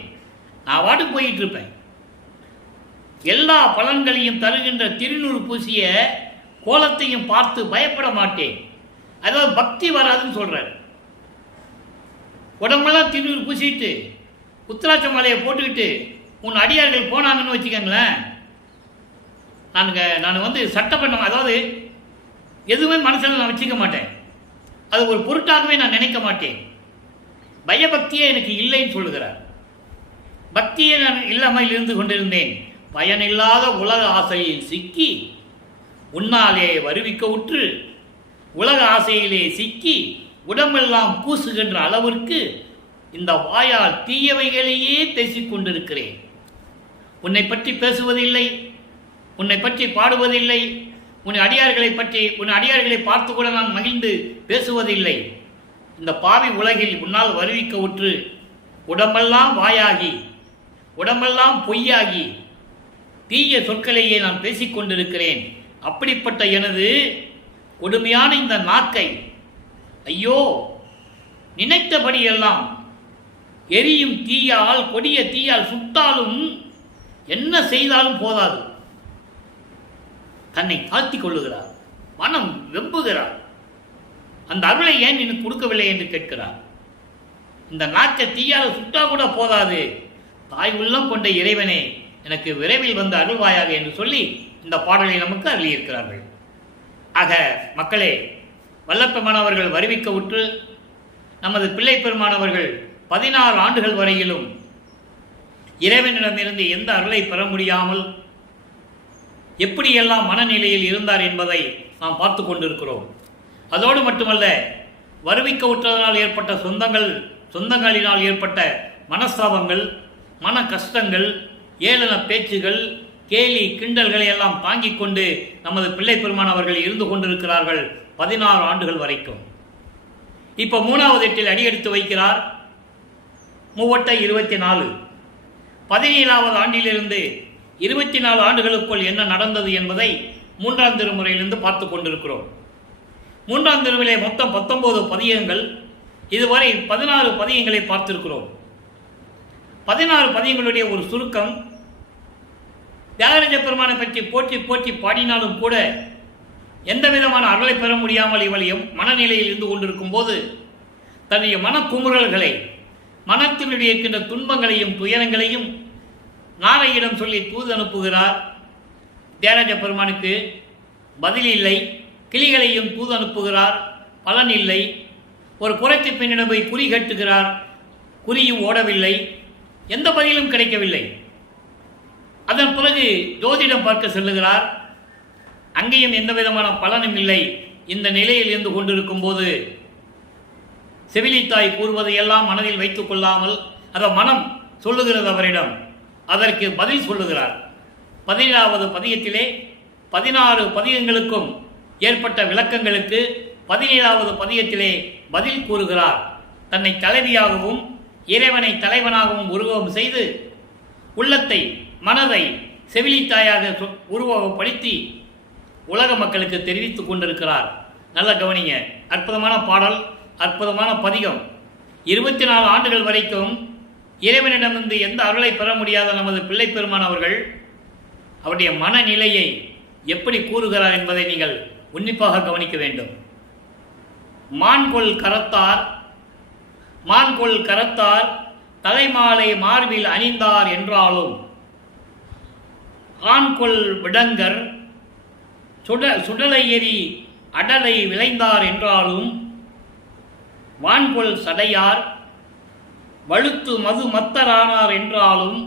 நான் வாட்டுக்கு போயிட்டு இருப்பேன். எல்லா பலன்களையும் தருகின்ற திருநூறு பூசிய கோலத்தையும் பார்த்து பயப்பட மாட்டேன். அதாவது பக்தி வராதுன்னு சொல்றாரு. உடம்பெல்லாம் திருநூறு பூசிட்டு உத்திராட்ச மாலையை போட்டுக்கிட்டு உன் அடியார்கள் போனாங்கன்னு வச்சுக்கோங்களேன், நான் சட்டப்பண்ண, அதாவது எதுவுமே மனசில் நான் வச்சுக்க மாட்டேன். அது ஒரு பொருட்டாகவே நான் நினைக்க மாட்டேன். பயபக்தியே எனக்கு இல்லைன்னு சொல்லுகிறார். பக்தியே நான் இல்லாமல் இருந்து கொண்டிருந்தேன். பயனில்லாத உலக ஆசையில் சிக்கி உன்னாலே வருவிக்க உற்று உலக ஆசையிலே சிக்கி உடம்பெல்லாம் கூசுகின்ற அளவிற்கு இந்த வாயால் தீயவைகளையே பேசிக் கொண்டிருக்கிறேன். உன்னை பற்றி பேசுவதில்லை, உன்னை பற்றி பாடுவதில்லை, உன் அடியார்களை பார்த்து கூட நான் மகிழ்ந்து பேசுவதில்லை. இந்த பாவி உலகில் உன்னால் வருவிக்க உற்று உடம்பெல்லாம் வாயாகி உடம்பெல்லாம் பொய்யாகி தீய சொற்களையே நான் பேசிக்கொண்டிருக்கிறேன். அப்படிப்பட்ட எனது கொடுமையான இந்த நாக்கை ஐயோ நினைத்தபடியெல்லாம் எரியும் தீயால், கொடிய தீயால் சுட்டாலும் என்ன செய்தாலும் போதாது. தன்னை தாழ்த்தி கொள்ளுகிறார், மனம் வெம்புகிறார். அந்த அருளை ஏன் எனக்கு கொடுக்கவில்லை என்று கேட்கிறார். இந்த நாக்கை தீயால் சுட்டா கூட போதாது, தாய் உள்ளம் கொண்ட இறைவனே எனக்கு விரைவில் வந்து அருள்வாயாக என்று சொல்லி இந்த பாடலை நமக்கு அருளியிருக்கிறார்கள். ஆக மக்களே, வல்லப்பெருமானவர்கள் வருவிக்க உற்று நமது பிள்ளை பெருமானவர்கள் 16 ஆண்டுகள் வரையிலும் இறைவனிடமிருந்து எந்த அருளை பெற முடியாமல் எப்படியெல்லாம் மனநிலையில் இருந்தார் என்பதை நாம் பார்த்து கொண்டிருக்கிறோம். அதோடு மட்டுமல்ல, வருவிக்க உற்றதனால் ஏற்பட்ட சொந்தங்களினால் ஏற்பட்ட மனஸ்தாபங்கள், மன கஷ்டங்கள், ஏளன பேச்சுகள், கேலி கிண்டல்களை எல்லாம் தாங்கிக் கொண்டு நமது பிள்ளை பெருமான் அவர்கள் இருந்து கொண்டிருக்கிறார்கள் 16 ஆண்டுகள் வரைக்கும். இப்போ 3வது எட்டில் அடியெடுத்து வைக்கிறார். 24 17வது ஆண்டிலிருந்து 24 ஆண்டுகளுக்குள் என்ன நடந்தது என்பதை 3ஆம் திருமுறையிலிருந்து பார்த்து கொண்டிருக்கிறோம். 3ஆம் திருமுறையிலே மொத்தம் 19 பதியங்கள், இதுவரை 16 பதியங்களை பார்த்திருக்கிறோம். 16 பதியங்களுடைய ஒரு சுருக்கம். தியாகராஜ பெருமானை பற்றி போற்றி போற்றி பாடினாலும் கூட எந்த விதமான அருளை பெற முடியாமல் இவள் மனநிலையில் இருந்து கொண்டிருக்கும் போது தன்னுடைய மனக்குமுறல்களை, மனத்தினுடைய இருக்கின்ற துன்பங்களையும் துயரங்களையும் நாரையிடம் சொல்லி தூது அனுப்புகிறார். தியாகராஜ பெருமானுக்கு பதில் இல்லை. கிளிகளையும் தூது அனுப்புகிறார், பலன் இல்லை. ஒரு குறைச்சி பெண்ணிடம் போய் குறி கட்டுகிறார், குறியும் ஓடவில்லை, எந்த பதிலும் கிடைக்கவில்லை. அதன் பிறகு ஜோதிடம் பார்க்க செல்லுகிறார், அங்கேயும் எந்த விதமான பலனும் இல்லை. இந்த நிலையில் இருந்து கொண்டிருக்கும் போது செவிலித்தாய் கூறுவதையெல்லாம் மனதில் வைத்துக் கொள்ளாமல் அதை மனம் சொல்லுகிறது அவரிடம், அதற்கு பதில் சொல்லுகிறார். 17வது பதியத்திலே 16 பதியங்களுக்கும் ஏற்பட்ட விளக்கங்களுக்கு 17வது பதியத்திலே பதில் கூறுகிறார். தன்னை தலைவியாகவும் இறைவனை தலைவனாகவும் உருவகம் செய்து உள்ளத்தை மனதை செவிலித்தாயாக உருவகப்படுத்தி உலக மக்களுக்கு தெரிவித்துக் கொண்டிருக்கிறார் நல்லா கவனிங்க. அற்புதமான பாடல், அற்புதமான பதிகம். 24 ஆண்டுகள் வரைக்கும் இறைவனிடமிருந்து எந்த அருளை பெற முடியாத நமது பிள்ளை பெருமான் அவர்கள் அவருடைய மனநிலையை எப்படி கூறுகிறார் என்பதை நீங்கள் உன்னிப்பாக கவனிக்க வேண்டும். மான்கொள் கரத்தார் தலைமாலை மார்பில் அணிந்தார் என்றாலும், ஆண்கொள் விடங்கர் சுடலை எரி அடலை விளைந்தார் என்றாலும், வான்கொள் சடையார் வழுத்து மது மத்தரானார் என்றாலும்,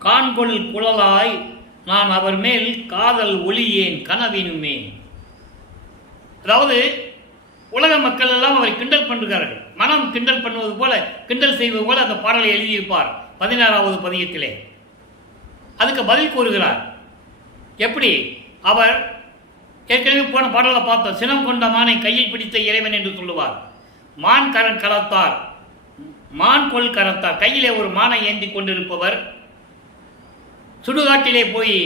காண்கொள் குழலாய் நான் அவர் மேல் காதல் ஒளியேன் கனவினுமே. அதாவது உலக மக்கள் எல்லாம் அவரை கிண்டல் பண்ணுகிறார்கள். மனம் கிண்டல் பண்ணுவது போல, கிண்டல் செய்வது போல அந்த பாடலை எழுதியிருப்பார் 16வது பதிகத்திலே. அதுக்கு பதில் கூறுகிறார். எப்படி? அவர் ஏற்கனவே போன பாடலை பார்த்தோம். சினம் கொண்ட மானை கையில் பிடித்த இறைவன் என்று சொல்லுவார். மான் கொள் கரத்தார், கையிலே ஒரு மானை ஏந்தி கொண்டிருப்பவர். சுடுகாட்டிலே போய்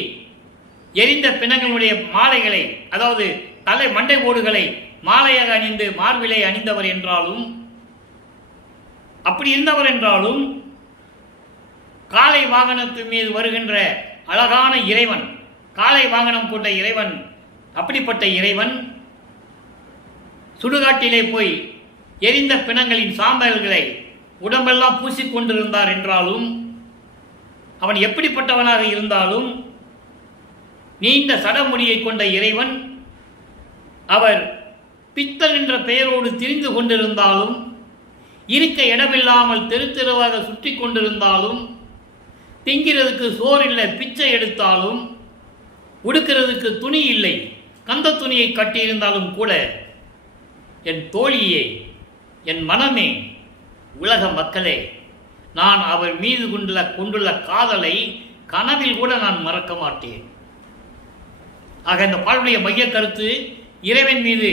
எரிந்த பிணங்களுடைய மாலைகளை, அதாவது தலை மண்டை ஓடுகளை மாலையாக அணிந்து மார்பிலை அணிந்தவர் என்றாலும், அப்படி இருந்தவர் என்றாலும், காளை வாகனத்து மீது வருகின்ற அழகான இறைவன், காளை வாகனம் கொண்ட இறைவன், அப்படிப்பட்ட இறைவன் சுடுகாட்டிலே போய் எரிந்த பிணங்களின் சாம்பல்களை உடம்பெல்லாம் பூசிக்கொண்டிருந்தார் என்றாலும், அவன் எப்படிப்பட்டவனாக இருந்தாலும், நீண்ட சடமுடியை கொண்ட இறைவன் அவர் பித்தன் என்ற பெயரோடு திரிந்து கொண்டிருந்தாலும், இருக்க இடமில்லாமல் தெரு தெருவாக சுற்றி கொண்டிருந்தாலும், திங்கிறதுக்கு சோறு இல்லை பிச்சை எடுத்தாலும், உடுக்கிறதுக்கு துணி இல்லை கந்த துணியை கட்டியிருந்தாலும் கூட, என் தோழியே, என் மனமே, உலக மக்களே, நான் அவர் மீது கொண்டுள்ள காதலை கனவில் கூட நான் மறக்க மாட்டேன். ஆக இந்த பாடலுடைய மைய கருத்து இறைவன் மீது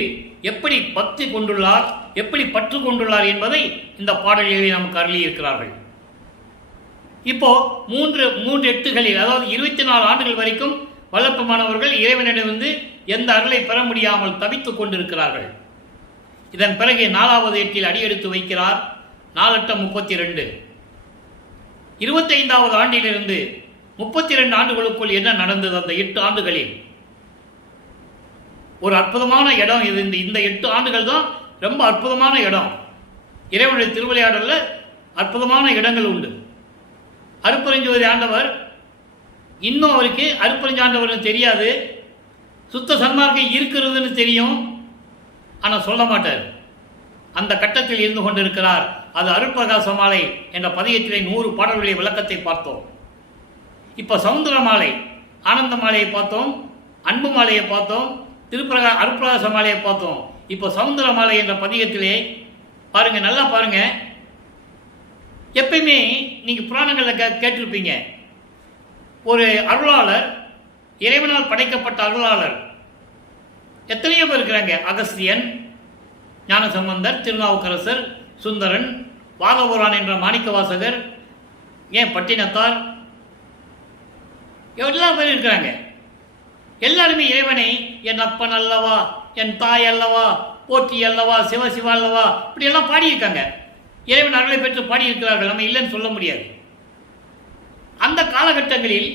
எப்படி பக்தி கொண்டுள்ளார், எப்படி பற்று கொண்டுள்ளார் என்பதை இந்த பாடல்களில் நமக்கு அருளி இருக்கிறார்கள். இப்போ மூன்று எட்டுகளில், அதாவது 24 ஆண்டுகள் வரைக்கும் வல்லப்பமானவர்கள் இறைவனிடமிருந்து எந்த அருளை பெற முடியாமல் தவித்துக் கொண்டிருக்கிறார்கள். இதன் பிறகு 4வது எட்டில் அடியெடுத்து வைக்கிறார். 4×32 25வது ஆண்டிலிருந்து 32 ஆண்டுகளுக்குள் என்ன நடந்தது? அந்த 8 ஆண்டுகளில் ஒரு அற்புதமான இடம் இது. இந்த 8 ஆண்டுகள் தான் ரொம்ப அற்புதமான இடம். இறைவனுடைய திருவிளையாடல்ல அற்புதமான இடங்கள் உண்டு. அருட்பெருஞ்சோதி ஆண்டவர், இன்னும் அவருக்கு அருட்பெருஞ்சாண்டவர்னு தெரியாது, சுத்த சன்மார்க்கம் இருக்கிறதுன்னு தெரியும், ஆனால் சொல்ல மாட்டார். அந்த கட்டத்தில் இருந்து கொண்டிருக்கிறார். அது அருட்பிரகாச மாலை என்ற பதிகத்திலே 100 பாடல்களுடைய விளக்கத்தை பார்த்தோம். இப்போ சவுந்தர மாலை, ஆனந்த மாலையை பார்த்தோம், அன்பு மாலையை பார்த்தோம், அருட்பிரகாச மாலையை பார்த்தோம். இப்போ சவுந்தர மாலை என்ற பதிகத்திலே பாருங்க, நல்லா பாருங்க. எப்பயுமே நீங்க புராணங்களில் கேட்டிருப்பீங்க, ஒரு அருளாளர், இறைவனால் படைக்கப்பட்ட அருளாளர் எத்தனையோ பேர் இருக்கிறாங்க. அகஸ்தியன், ஞானசம்பந்தர், திருநாவுக்கரசர், சுந்தரன், வாதபுரான் என்ற மாணிக்க வாசகர், ஏன் பட்டினத்தார், எல்லா பேரும் இருக்கிறாங்க. எல்லாருமே இறைவனை என் அப்பன் அல்லவா, என் தாய் அல்லவா, போற்றி அல்லவா, சிவசிவா அல்லவா, இப்படி எல்லாம் பாடியிருக்காங்க. இறைவன் அருளை பெற்று பாடியிருக்கிறார்கள், நம்ம இல்லைன்னு சொல்ல முடியாது. அந்த காலகட்டங்களில்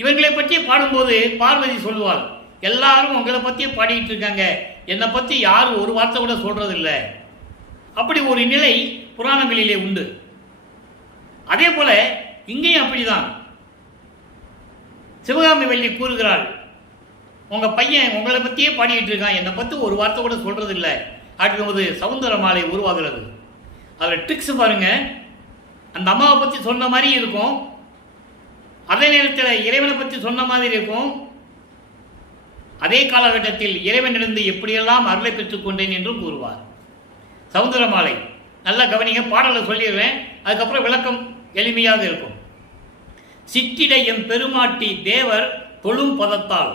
இவர்களை பற்றி பாடும்போது பார்வதி சொல்லுவாள், எல்லாரும் உங்களை பற்றியே பாடிட்டு இருக்காங்க, என்னை பற்றி யாரும் ஒரு வார்த்தை கூட சொல்றதில்லை. அப்படி ஒரு நிலை புராணங்களிலே உண்டு. அதே போல இங்கேயும் அப்படிதான். சிவகாமி வள்ளி கூறுகிறாள், உங்க பையன் உங்களை பற்றியே பாடிட்டு இருக்கான், என்னை பற்றி ஒரு வார்த்தை கூட சொல்றதில்லை. அப்படிங்கும்போது சவுந்தர மாலை உருவாகிறது. அதில் ட்ரிக்ஸ் பாருங்க. அந்த அம்மாவை பற்றி சொன்ன மாதிரி இருக்கும், அதே நேரத்தில் இறைவனை பற்றி சொன்ன மாதிரி இருக்கும். அதே காலகட்டத்தில் இறைவனிலிருந்து எப்படியெல்லாம் அருளை பெற்றுக் கொண்டேன் என்றும் கூறுவார். சவுந்தர மாலை நல்லா கவனிங்க, பாடலை சொல்லிடுறேன், அதுக்கப்புறம் விளக்கம் எளிமையாக இருக்கும். சிற்றிடையும் பெருமாட்டி தேவர் தொழும் பதத்தால்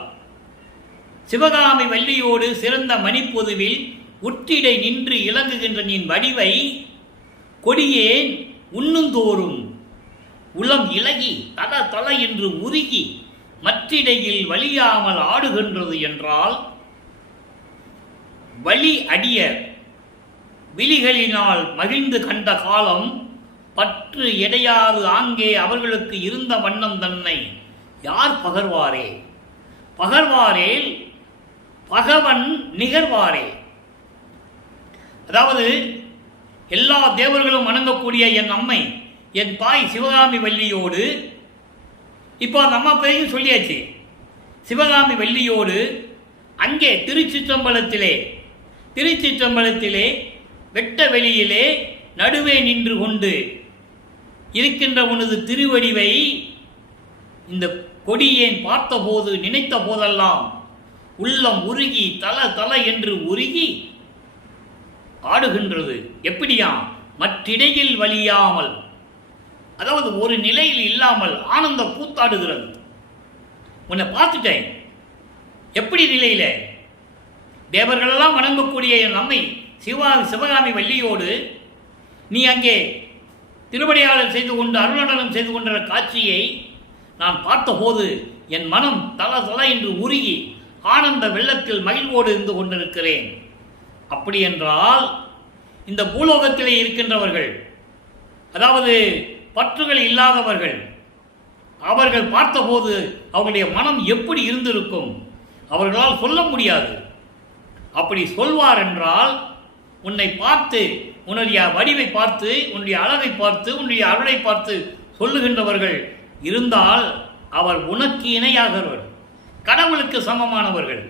சிவகாமி வள்ளியோடு சிறந்த மணிப்பொதுவில் உற்றிடை நின்று இலங்குகின்ற நின் வடிவை கொடியேன் உண்ணுந்தோறும் உளம் இலகி தட தல என்று உருகி மற்றிடையில் வலியாமல் ஆடுகின்றது என்றால், வழி அடிய விழிகளினால் மகிழ்ந்து கண்ட காலம் பற்று எடையாது ஆங்கே அவர்களுக்கு இருந்த வண்ணம் தன்னை யார் பகர்வாரே? பகர்வாரேல் பகவன் நிகர்வாரே. அதாவது எல்லா தேவர்களும் வணங்கக்கூடிய என் அம்மை, என் தாய் சிவகாமி வள்ளியோடு, இப்போ அந்த அம்மா பேரையும் சொல்லியாச்சு, சிவகாமி வள்ளியோடு அங்கே திருச்சிற்றம்பலத்திலே வெட்ட வெளியிலே நடுவே நின்று கொண்டு இருக்கின்ற உனது திருவடிவை இந்த கொடியேன் பார்த்தபோது நினைத்த போதெல்லாம் உள்ளம் உருகி தல என்று உருகி ஆடுகின்றது. எப்படியா? மற்றிடையில் வலியாமல், அதாவது ஒரு நிலையில் இல்லாமல் ஆனந்த கூத்தாடுகிறது. உன்னை பார்த்துட்டேன். எப்படி நிலையில? தேவர்களெல்லாம் வணங்கக்கூடிய என் அம்மை சிவகாமி வள்ளியோடு நீ அங்கே திருவடியாளர் செய்து கொண்டு அருளடனம் செய்து கொண்ட காட்சியை நான் பார்த்தபோது என் மனம் தல என்று உருகி ஆனந்த வெள்ளத்தில் மகிழ்வோடு இருந்து கொண்டிருக்கிறேன். அப்படி என்றால் இந்த பூலோகத்திலே இருக்கின்றவர்கள், அதாவது பற்றுகள் இல்லாதவர்கள், அவர்கள் பார்த்தபோது அவர்களுடைய மனம் எப்படி இருந்திருக்கும்? அவர்களால் சொல்ல முடியாது. அப்படி சொல்வார் என்றால் உன்னை பார்த்து, உன்னுடைய வடிவை பார்த்து, உன்னுடைய அழகை பார்த்து, உன்னுடைய அருளை பார்த்து சொல்லுகின்றவர்கள் இருந்தால் அவர் உனக்கு இணையாகிறவர், கடவுளுக்கு சமமானவர்கள்.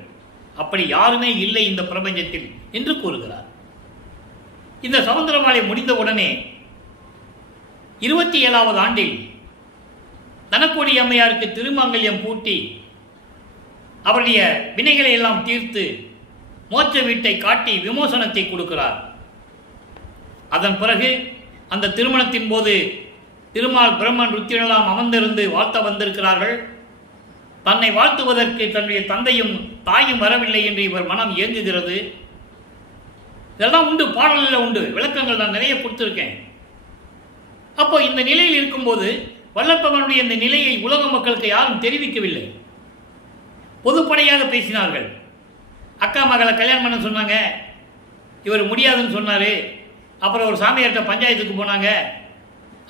அப்படி யாருமே இல்லை இந்த பிரபஞ்சத்தில் என்று கூறுகிறார். இந்த சமுத்திரமாலை முடிந்தவுடனே 27வது ஆண்டில் தனக்கோடி அம்மையாருக்கு திருமங்கல்யம் பூட்டி அவருடைய வினைகளை எல்லாம் தீர்த்து மோட்ச வீட்டை காட்டி விமோசனத்தை கொடுக்கிறார். அதன் பிறகு அந்த திருமணத்தின் போது திருமால் பிரம்மன் ருத்திரெல்லாம் அமர்ந்திருந்து வாழ்த்த வந்திருக்கிறார்கள். தன்னை வாழ்த்துவதற்கு தன்னுடைய தந்தையும் தாயும் வரவில்லை என்று இவர் மனம் ஏங்குகிறது. இதெல்லாம் உண்டு, பாடலில் உண்டு, விளக்கங்கள் நான் நிறைய கொடுத்திருக்கேன். அப்போ இந்த நிலையில் இருக்கும்போது வல்லப்பவனுடைய இந்த நிலையை உலக மக்களுக்கு யாரும் தெரிவிக்கவில்லை. பொதுப்படையாக பேசினார்கள். அக்கா மகளை கல்யாணம் பண்ண சொன்னாங்க, இவர் முடியாதுன்னு சொன்னார். அப்புறம் ஒரு சாமியார்கிட்ட பஞ்சாயத்துக்கு போனாங்க,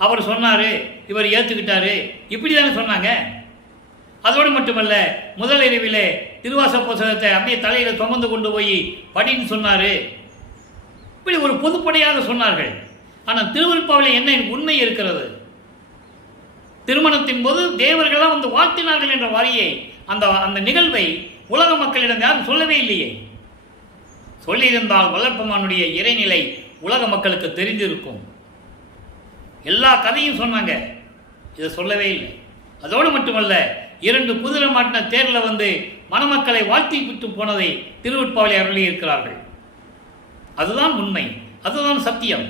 அவர் சொன்னார், இவர் ஏற்றுக்கிட்டாரு, இப்படி தானே சொன்னாங்க. அதோடு மட்டுமல்ல, முதல் இரவிலே திருவாச புத்தகத்தை அப்படியே தலையில் சுமந்து கொண்டு போய் படின்னு சொன்னார். இப்படி ஒரு பொதுப்படையாக சொன்னார்கள். ஆனால் திருவருட்பாவிலே என்ன உண்மை இருக்கிறது? திருமணத்தின் போது தேவர்களாம் வந்து வாழ்த்தினார்கள் என்ற வரியை, அந்த நிகழ்வை உலக மக்களிடம் யாரும் சொல்லவே இல்லையே. சொல்லியிருந்தால் வல்லற்பமானுடைய இறைநிலை உலக மக்களுக்கு தெரிந்திருக்கும். எல்லா கதையும் சொன்னாங்க, இதை சொல்லவே இல்லை. அதோடு மட்டுமல்ல, 2 குதிரை மாட்டின தேரில் வந்து மணமக்களை வாழ்த்தி விட்டு போனதை திருவருட்பாவிலே அருளி இருக்கிறார்கள். அதுதான் உண்மை, அதுதான் சத்தியம்.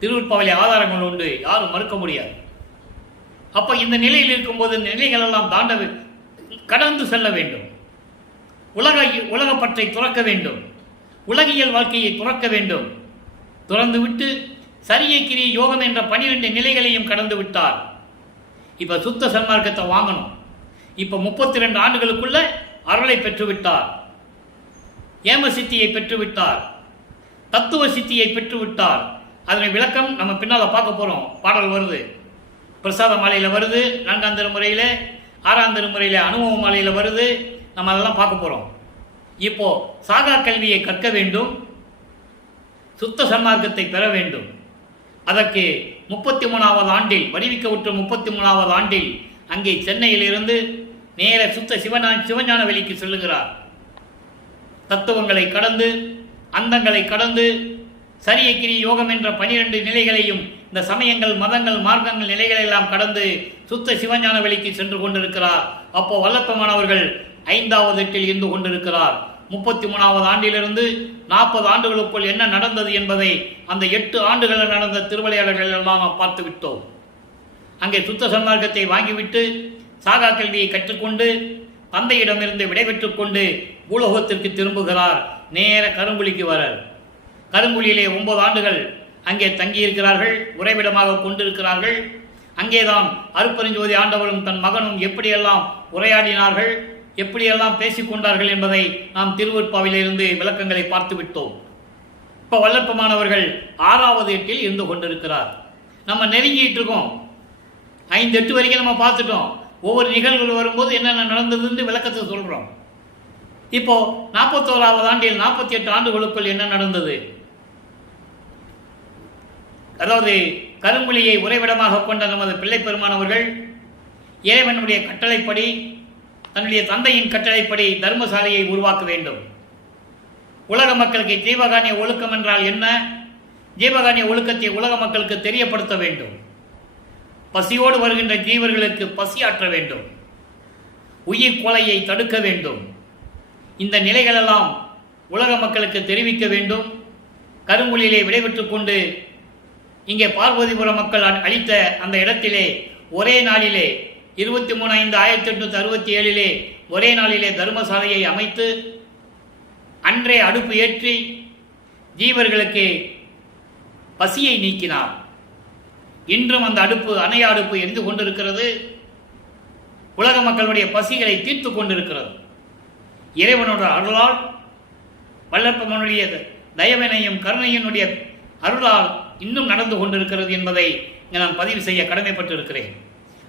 திருவருட்பாவிலே ஆதாரங்கள் உண்டு, யாரும் மறுக்க முடியாது. அப்போ இந்த நிலையில் இருக்கும்போது இந்த நிலைகளெல்லாம் கடந்து செல்ல வேண்டும். உலக பற்றை துறக்க வேண்டும், உலகியல் வாழ்க்கையை துறக்க வேண்டும். துறந்துவிட்டு சரியை கிரிய யோகம் என்ற 12 நிலைகளையும் கடந்து விட்டார். இப்போ சுத்த சன்மார்க்கத்தை வாங்கணும். இப்போ 32 ஆண்டுகளுக்குள்ள அருளை பெற்றுவிட்டார், ஏம சித்தியை பெற்றுவிட்டார், தத்துவ சித்தியை பெற்றுவிட்டார். அதனை விளக்கம் நம்ம பின்னால் பார்க்க போகிறோம். பாடல் வருது, பிரசாத மாலையில் வருது, 4ஆம் திருமுறையில், 6ஆம் திருமுறையில் அனுபவ மாலையில் வருது. நம்ம அதெல்லாம் பார்க்க போகிறோம். இப்போ சாகா கல்வியை கற்க வேண்டும், சுத்த சன்மார்க்கத்தை பெற வேண்டும். அதற்கு 33வது ஆண்டில், வடிவிக்கவுற்ற 33வது ஆண்டில் அங்கே சென்னையிலிருந்து நேர சுத்த சிவஞான வெளிக்கு செல்லுகிறார். தத்துவங்களை கடந்து, அந்தங்களை கடந்து, சரியக்கிரி யோகம் என்ற 12 நிலைகளையும், இந்த சமயங்கள், மதங்கள், மார்க்கங்கள் நிலைகளை எல்லாம் கடந்து சுத்த சிவஞான வெளிக்கு சென்று கொண்டிருக்கிறார். அப்போ வல்லப்பமானவர்கள் 5வது எட்டில் இருந்து கொண்டிருக்கிறார். 33வது ஆண்டிலிருந்து 40 ஆண்டுகளுக்குள் என்ன நடந்தது என்பதை அந்த 8 ஆண்டுகளில் நடந்த திருவிளையாடல்கள் எல்லாம் நாம் பார்த்து விட்டோம். அங்கே சுத்த சன்மார்க்கத்தை வாங்கிவிட்டு சாகா கல்வியை கற்றுக்கொண்டு தந்தையிடமிருந்து விடைபெற்றுக் கொண்டு பூலோகத்திற்கு திரும்புகிறார். நேர கருங்குழிக்கு வரார். கருங்குழியிலே 9 ஆண்டுகள் அங்கே தங்கியிருக்கிறார்கள், உறைவிடமாக கொண்டிருக்கிறார்கள். அங்கேதான் அருப்பெருஞ்சோதி ஆண்டவரும் தன் மகனும் எப்படியெல்லாம் உரையாடினார்கள், எப்படியெல்லாம் பேசிக்கொண்டார்கள் என்பதை நாம் திருவருட்பாவிலிருந்து விளக்கங்களை பார்த்து விட்டோம். இப்போ வல்லற்பமானவர்கள் 6வது எட்டில் இருந்து கொண்டிருக்கிறார். நம்ம நெருங்கிட்டு இருக்கோம். 5 8 வரைக்கும் நம்ம பார்த்துட்டோம். ஒவ்வொரு நிகழ்வுகள் வரும்போது என்னென்ன நடந்ததுன்னு விளக்கத்தை சொல்கிறோம். இப்போ 41வது ஆண்டில் 48 ஆண்டுகளுக்குள் என்ன நடந்தது? அதாவது கரும்புலியை உறைவிடமாக கொண்ட நமது பிள்ளை பெருமானவர்கள் இறைவனுடைய கட்டளைப்படி, தன்னுடைய தந்தையின் கட்டளைப்படி தர்மசாலையை உருவாக்க வேண்டும். உலக மக்களுக்கு ஜீவகானிய ஒழுக்கம் என்றால் என்ன, ஜீவகானிய ஒழுக்கத்தை உலக மக்களுக்கு தெரியப்படுத்த வேண்டும். பசியோடு வருகின்ற ஜீவர்களுக்கு பசியாற்ற வேண்டும். உயிர் கொலையை தடுக்க வேண்டும். இந்த நிலைகளெல்லாம் உலக மக்களுக்கு தெரிவிக்க வேண்டும். கருங்குழியிலே விடைபெற்றுக் கொண்டு இங்கே பார்வதிபுர மக்கள் அளித்த அந்த இடத்திலே ஒரே நாளிலே 23/5/1867 ஒரே நாளிலே தர்மசாலையை அமைத்து அன்றே அடுப்பு ஏற்றி ஜீவர்களுக்கு பசியை நீக்கினார். இன்றும் அந்த அடுப்பு அணைய அடுப்பு எரிந்து கொண்டிருக்கிறது. உலக மக்களுடைய பசிகளை தீர்த்து கொண்டிருக்கிறது. இறைவனோட அருளால், வல்லற்பனுடைய தயவனையும் கருணையினுடைய அருளால் இன்னும் நடந்து கொண்டிருக்கிறது என்பதை நான் பதிவு செய்ய கடமைப்பட்டிருக்கிறேன்.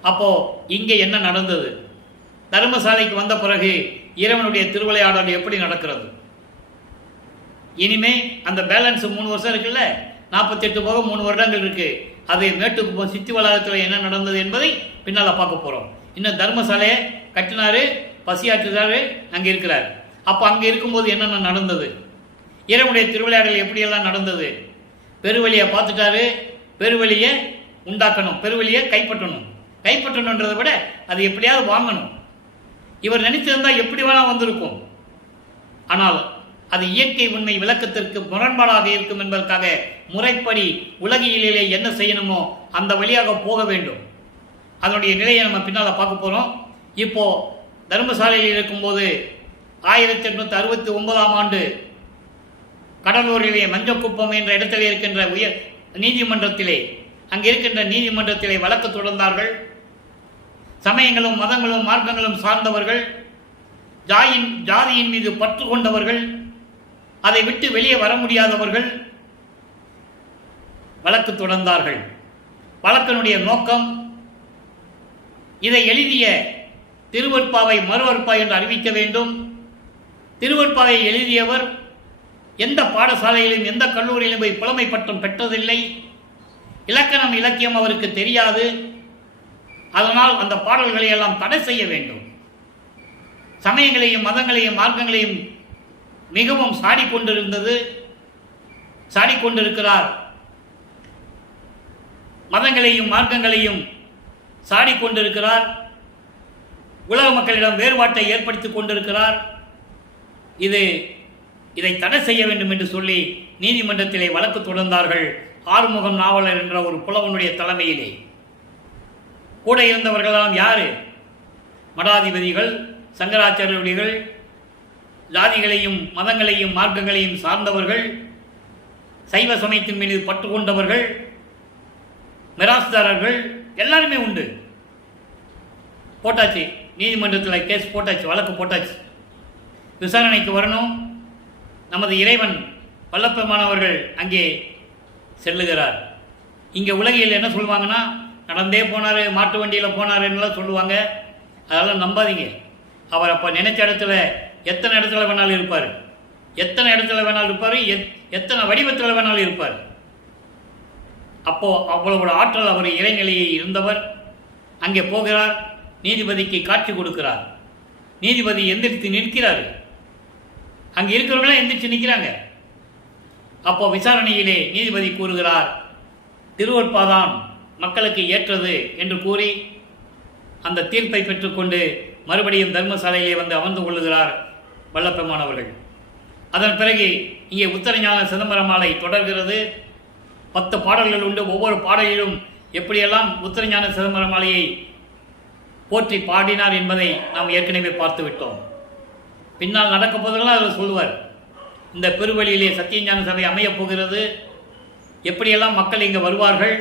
அப்போ இங்கே என்ன நடந்தது? தர்மசாலைக்கு வந்த பிறகு இறைவனுடைய திருவிளையாடல் எப்படி நடக்கிறது? இனிமே அந்த பேலன்ஸ் 3 வருஷம் இருக்குல்ல, 48 போக 3 வருடங்கள் இருக்கு. அது மேட்டுக்கு சித்தி வளாகத்தில் என்ன நடந்தது என்பதை பின்னால் பார்க்க போறோம். இன்னும் தர்மசாலையை கட்டினாரு, பசியாற்றுறாரு, அங்கே இருக்கிறார். அப்போ அங்கே இருக்கும்போது என்னென்ன நடந்தது? இறைவனுடைய திருவிளையாடல் எப்படியெல்லாம் நடந்தது? பெருவழியை பார்த்துட்டாரு, பெருவழியை உண்டாக்கணும், பெருவழியை கைப்பற்றணுன்றதை விட அது எப்படியாவது வாங்கணும். இவர் நினைச்சிருந்தா எப்படி வேணா வந்திருக்கும். ஆனால் அது இயற்கை உண்மை விளக்கத்திற்கு முரண்பாடாக இருக்கும் என்பதற்காக முறைப்படி உலகியலிலே என்ன செய்யணுமோ அந்த வழியாக போக வேண்டும். அதனுடைய நிலையை நம்ம பின்னால் பார்க்க போகிறோம். இப்போ தர்மசாலையில் இருக்கும்போது 1869ஆம் ஆண்டு கடலூரிலே மஞ்சக்குப்பம் என்ற இடத்தில் இருக்கின்ற உயர் நீதிமன்றத்திலே, அங்கே இருக்கின்ற நீதிமன்றத்திலே வழக்கு தொடர்ந்தார்கள். சமயங்களும் மதங்களும் மார்க்கங்களும் சார்ந்தவர்கள், ஜாதியின் மீது பற்று கொண்டவர்கள், அதை விட்டு வெளியே வர முடியாதவர்கள் வழக்கு தொடர்ந்தார்கள். வழக்கினுடைய நோக்கம், இதை எழுதிய திருவருட்பாவை மறுவருட்பா என்று அறிவிக்க வேண்டும். திருவருட்பாவை எழுதியவர் எந்த பாடசாலையிலும் எந்த கல்லூரியிலும் போய் புலமை பட்டம் பெற்றதில்லை. இலக்கணம் இலக்கியம் அவருக்கு தெரியாது. அதனால் அந்த பாடல்களை எல்லாம் தடை செய்ய வேண்டும். சமயங்களையும் மதங்களையும் மார்க்கங்களையும் மிகவும் சாடிக்கொண்டிருக்கிறார். மதங்களையும் மார்க்கங்களையும் சாடிக்கொண்டிருக்கிறார். உலக மக்களிடம் வேறுபாட்டை ஏற்படுத்திக் கொண்டிருக்கிறார். இதை தடை செய்ய வேண்டும் என்று சொல்லி நீதிமன்றத்திலே வழக்கு தொடர்ந்தார்கள். ஆறுமுகம் நாவலர் என்ற ஒரு புலவனுடைய தலைமையிலே. கூட இருந்தவர்களெல்லாம் யாரு? மடாதிபதிகள், சங்கராச்சாரியர்கள், ஜாதிகளையும் மதங்களையும் மார்க்கங்களையும் சார்ந்தவர்கள், சைவ சமயத்தின் மீது பற்று கொண்டவர்கள், மிராஸ்தாரர்கள் எல்லாருமே உண்டு. போட்டாச்சு, நீதிமன்றத்தில் கேஸ் போட்டாச்சு, வழக்கு போட்டாச்சு. விசாரணைக்கு வரணும். நமது இறைவன் வல்லப்பெருமானவர்கள் அங்கே செல்லுகிறார். இங்கே உலகில் என்ன சொல்லுவாங்கன்னா, நடந்தே போனார், மாட்டு வண்டியில் போனார் என்னெல்லாம் சொல்லுவாங்க. அதெல்லாம் நம்பாதீங்க. அவர் அப்போ நினைச்ச இடத்துல எத்தனை இடத்துல வேணாலும் இருப்பார், எத்தனை வடிவத்தில் வேணாலும் இருப்பார். அப்போ அவ்வளவு ஆற்றல் அவர் இறைநிலையை இருந்தவர். அங்கே போகிறார், நீதிபதிக்கு காட்சி கொடுக்கிறார். நீதிபதி எந்திரித்து நிற்கிறார். அங்கே இருக்கிறவங்களாம் எந்திரிச்சு நிற்கிறாங்க. அப்போ விசாரணையிலே நீதிபதி கூறுகிறார், திருவருட்பாதான் மக்களுக்கு ஏற்றது என்று கூறி அந்த தீர்ப்பை பெற்றுக்கொண்டு மறுபடியும் தர்மசாலையிலே வந்து அமர்ந்து கொள்ளுகிறார் வல்லப்பெருமானவர்கள். அதன் பிறகு இங்கே உத்தரஞான சிதம்பரம் மாலை தொடர்கிறது. 10 பாடல்கள் உண்டு. ஒவ்வொரு பாடலிலும் எப்படியெல்லாம் உத்தரஞான சிதம்பரம் மாலையை போற்றி பாடினார் என்பதை நாம் ஏற்கனவே பார்த்து விட்டோம். பின்னால் நடக்கும் போதெல்லாம் அவர் சொல்லுவார், இந்த பெருவழியிலே சத்தியஞான சபை அமையப் போகிறது, எப்படியெல்லாம் மக்கள் இங்கே வருவார்கள்,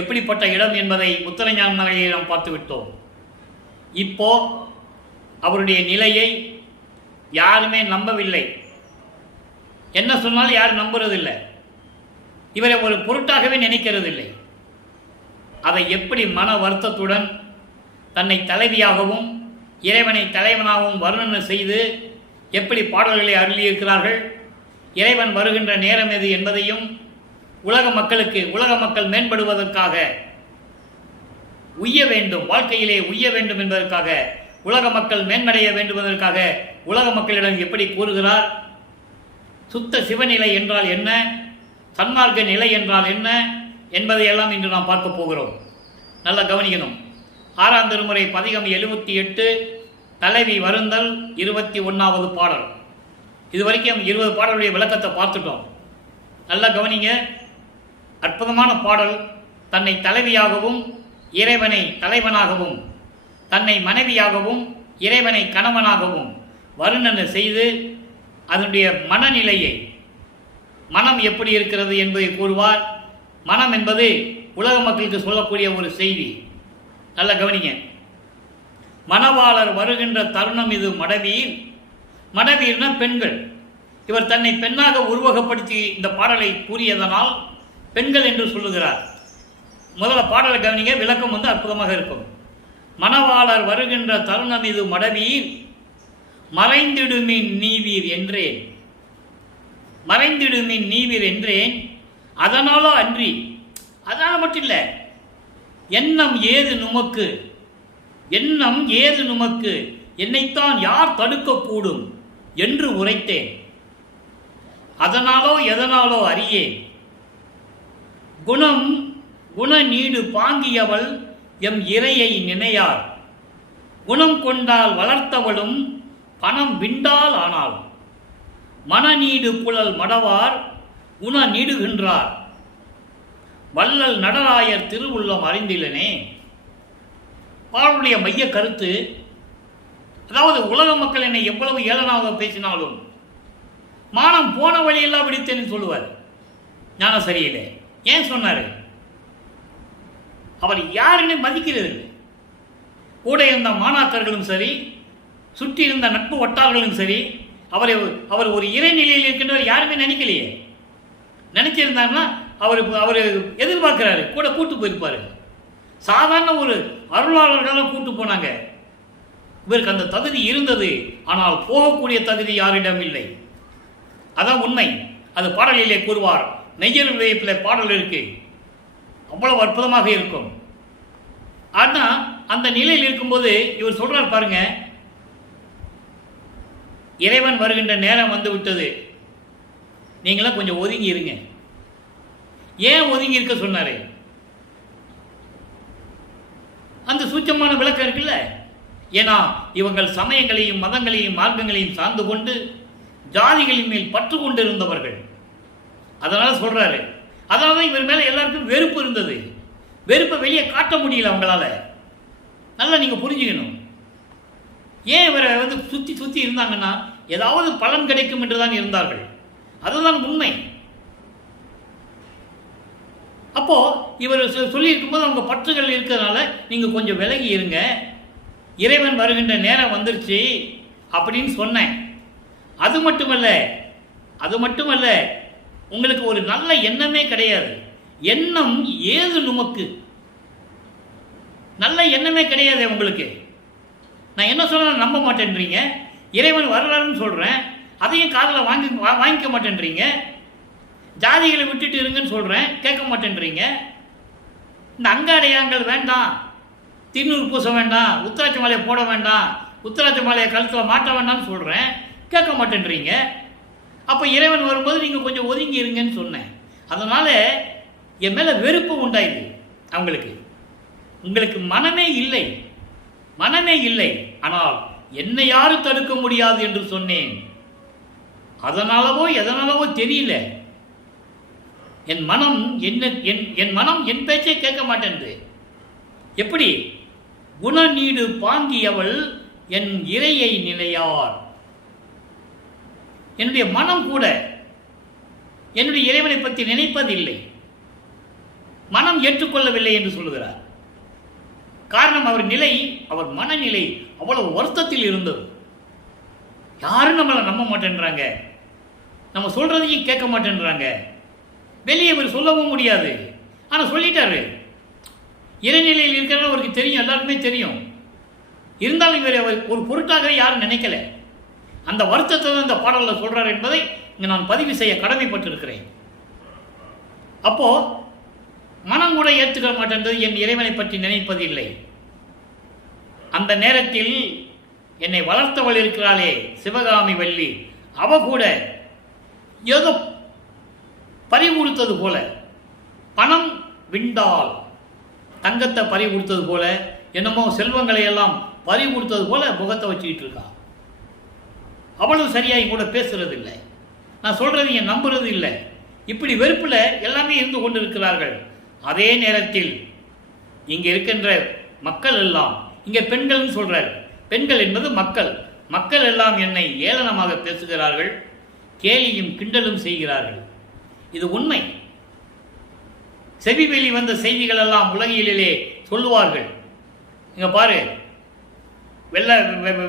எப்படிப்பட்ட இடம் என்பதை உத்தரஞான நகரிலே நாம் பார்த்து விட்டோம். இப்போ அவருடைய நிலையை யாருமே நம்பவில்லை. என்ன சொன்னாலும் யாரும் நம்புறதில்லை. இவரை ஒரு பொருட்டாகவே நினைக்கிறதில்லை. அதை எப்படி மன வருத்தத்துடன் தன்னை தலைவியாகவும் இறைவனை தலைவனாகவும் வர்ணனை செய்து எப்படி பாடல்களை அருளியிருக்கிறார்கள். இறைவன் வருகின்ற நேரம் எது என்பதையும் உலக மக்கள் மேம்படுவதற்காக உய்ய வேண்டும், வாழ்க்கையிலே உய்ய வேண்டும் என்பதற்காக, உலக மக்கள் மேன்மடைய வேண்டும் என்பதற்காக உலக மக்களிடம் எப்படி கூறுகிறார். சுத்த சிவநிலை என்றால் என்ன, சன்மார்க்க நிலை என்றால் என்ன என்பதையெல்லாம் இன்று நாம் பார்க்க போகிறோம். நல்லா கவனிக்கணும். 6ஆம் திருமுறை பதிகம் 78 தலைவி வருந்தல் 21வது பாடல். இதுவரைக்கும் 20 பாடலுடைய விளக்கத்தை பார்த்துட்டோம். நல்லா கவனிங்க. அற்புதமான பாடல். தன்னை தலைவியாகவும் இறைவனை தலைவனாகவும், தன்னை மனைவியாகவும் இறைவனை கணவனாகவும் வர்ணனை செய்து அதனுடைய மனநிலையை, மனம் எப்படி இருக்கிறது என்பதை கூறுவார். மனம் என்பது உலக மக்களுக்கு சொல்லக்கூடிய ஒரு செய்தி. நல்ல கவனிங்க. மணவாளர் வருகின்ற தருணம் இது மடவீர். மடவீர்னா பெண்கள். இவர் தன்னை பெண்ணாக உருவகப்படுத்தி இந்த பாடலை கூறியதனால் பெண்கள் என்று சொல்லுகிறார். முதல்ல பாடலை கவனிங்க, விளக்கம் அற்புதமாக இருக்கும். மணவாளர் வருகின்ற தருணம் இது மடவீர், மறைந்திடுமின் நீவீர் என்றேன். மறைந்திடுமின் நீவீர் என்றேன். அதனாலோ அன்றி, அதனால் மட்டும் இல்லை, எண்ணம் ஏது நுமக்கு, எண்ணம் ஏது நுமக்கு, என்னைத்தான் யார் தடுக்கக்கூடும் என்று உரைத்தேன். அதனாலோ எதனாலோ அறியேன். குணம் குண நீடு பாங்கியவள் எம் இறையை நினையார். குணம் கொண்டால் வளர்த்தவளும் பணம் விண்டால் ஆனாள். மனநீடு புலல் மடவார் குண நீடுகின்றார். வள்ளல் நடராயர் திருவுள்ளம் அறிந்திலனே. பாடலுடைய மைய கருத்து, அதாவது உலக மக்கள் என்னை எவ்வளவு ஏளனாக பேசினாலும் மானம் போன வழியெல்லாம் விடுத்தேன்னு சொல்லுவார். ஞானம் சரியில்லை. ஏன் சொன்னார்? அவர் யாருன்னு மதிக்கிறது இல்லை. கூட இருந்த மாணாக்கர்களும் சரி, சுற்றி இருந்த நட்பு வட்டார்களும் சரி, அவர் ஒரு இறைநிலையில் இருக்கின்றவர் யாருமே நினைக்கலையே. நினைச்சிருந்தாருன்னா அவர் எதிர்பார்க்கிறாரு, கூட கூட்டு போயிருப்பாரு. சாதாரண ஒரு அருளாளர்களால் கூட்டு போனாங்க. இவருக்கு அந்த தகுதி இருந்தது, ஆனால் போகக்கூடிய தகுதி யாரிடம் இல்லை. அதான் உண்மை. அது பாடலிலே கூறுவார். நெய்யர் விளையப்பில் பாடல் இருக்கு, அவ்வளவு அற்புதமாக இருக்கும். ஆனால் அந்த நிலையில் இருக்கும்போது இவர் சொல்றார் பாருங்க, இறைவன் வருகின்ற நேரம் வந்து விட்டது, நீங்களாம் கொஞ்சம் ஒதுங்கி இருங்க. ஏன் ஒதுங்கி இருக்க சொன்னாரு? அந்த சூட்சமான விளக்கம் இருக்குல்ல. ஏன்னா இவங்கள் சமயங்களையும் மதங்களையும் மார்க்கங்களையும் சார்ந்து கொண்டு ஜாதிகளின் மேல் பற்று கொண்டு இருந்தவர்கள். அதனால சொல்றாரு. அதனால இவர் மேல எல்லாருக்கும் வெறுப்பு இருந்தது. வெறுப்பை வெளியே காட்ட முடியல அவங்களால. நல்லா நீங்க புரிஞ்சுக்கணும். ஏன் இவரை சுத்தி சுத்தி இருந்தாங்கன்னா ஏதாவது பலன் கிடைக்கும் என்றுதான் இருந்தார்கள். அதுதான் உண்மை. அப்போ இவர் சொல்லி இருக்கும்போது அவங்க பற்றுகள் இருக்கிறதுனால நீங்க கொஞ்சம் விலகி இருங்க, இறைவன் வருகின்ற நேரம் வந்துருச்சு அப்படின்னு சொன்னேன். அது மட்டுமல்ல, உங்களுக்கு ஒரு நல்ல எண்ணமே கிடையாது. எண்ணம் ஏது நுமக்கு, நல்ல எண்ணமே கிடையாது உங்களுக்கு. நான் என்ன சொன்னாலும் நம்ப மாட்டேன்றீங்க. இறைவன் வரலாறுன்னு சொல்றேன், அதையும் காதில் வாங்கிக்க மாட்டேன்றீங்க. ஜாதிகளை விட்டுட்டு இருங்கன்னு சொல்றேன், கேட்க மாட்டேன்றீங்க. இந்த அங்காடையாங்கள் வேண்டாம், திருநூறு பூச வேண்டாம், உத்தராட்சி மாலையை போட வேண்டாம், உத்தராட்சி மாலையை கழுத்தில் மாட்ட வேண்டாம்னு சொல்றேன், கேட்க மாட்டேன்றீங்க. அப்போ இறைவன் வரும்போது நீங்கள் கொஞ்சம் ஒதுங்கி இருங்கன்னு சொன்னேன். அதனால என் மேலே வெறுப்பு உண்டாயிது அவங்களுக்கு. உங்களுக்கு மனமே இல்லை. ஆனால் என்னை யாரும் தடுக்க முடியாது என்று சொன்னேன். அதனாலவோ எதனாலவோ தெரியல, என் மனம் என் பேச்சை கேட்க மாட்டேன்று. எப்படி? குணநீடு பாங்கியவள் என் இறையை நிலையார். என்னுடைய மனம் கூட என்னுடைய இறைவனை பற்றி நினைப்பதில்லை, மனம் ஏற்றுக்கொள்ளவில்லை என்று சொல்லுகிறார். காரணம் அவர் நிலை, அவர் மனநிலை அவ்வளவு வருத்தத்தில் இருந்தது. யாரும் நம்மளை நம்ப மாட்டேன்றாங்க, நம்ம சொல்றதையும் கேட்க மாட்டேன்றாங்க. வெளியே அவர் சொல்லவும் முடியாது, ஆனால் சொல்லிட்டாரு. இறைநிலையில் இருக்கிறது அவருக்கு தெரியும், எல்லாருக்குமே தெரியும். இருந்தாலும் இவர் அவர் ஒரு பொருட்டாக யாரும் நினைக்கல. அந்த வருத்தத்தை தான் இந்த பாடலில் சொல்றார் என்பதை இங்கே நான் பதிவு செய்ய கடமைப்பட்டிருக்கிறேன். அப்போ மனம் கூட ஏற்றுக்க மாட்டேன்றது, என் இறைவனை பற்றி நினைப்பதில்லை. அந்த நேரத்தில் என்னை வளர்த்தவள் இருக்கிறாளே சிவகாமி வள்ளி, அவ கூட ஏதோ பறி கொடுத்தது போல, பணம் விண்டால் தங்கத்தை பறி கொடுத்தது போல, என்னமோ செல்வங்களை எல்லாம் பறி கொடுத்தது போல முகத்தை வச்சுக்கிட்டு இருக்கா. அவ்வளவு சரியாய் கூட பேசுறது இல்லை, நான் சொல்றது என் நம்புறது இல்லை. இப்படி வெறுப்பில் எல்லாமே இருந்து கொண்டிருக்கிறார்கள். அதே நேரத்தில் இங்கே இருக்கின்ற மக்கள் எல்லாம், இங்கே பெண்கள்னு சொல்றாரு, பெண்கள் என்பது மக்கள், மக்கள் எல்லாம் என்னை ஏளனமாக பேசுகிறார்கள், கேலியும் கிண்டலும் செய்கிறார்கள். இது உண்மை. செவி வெளி வந்த செய்திகள் எல்லாம் உலகிலே சொல்லுவார்கள். இங்க பாரு,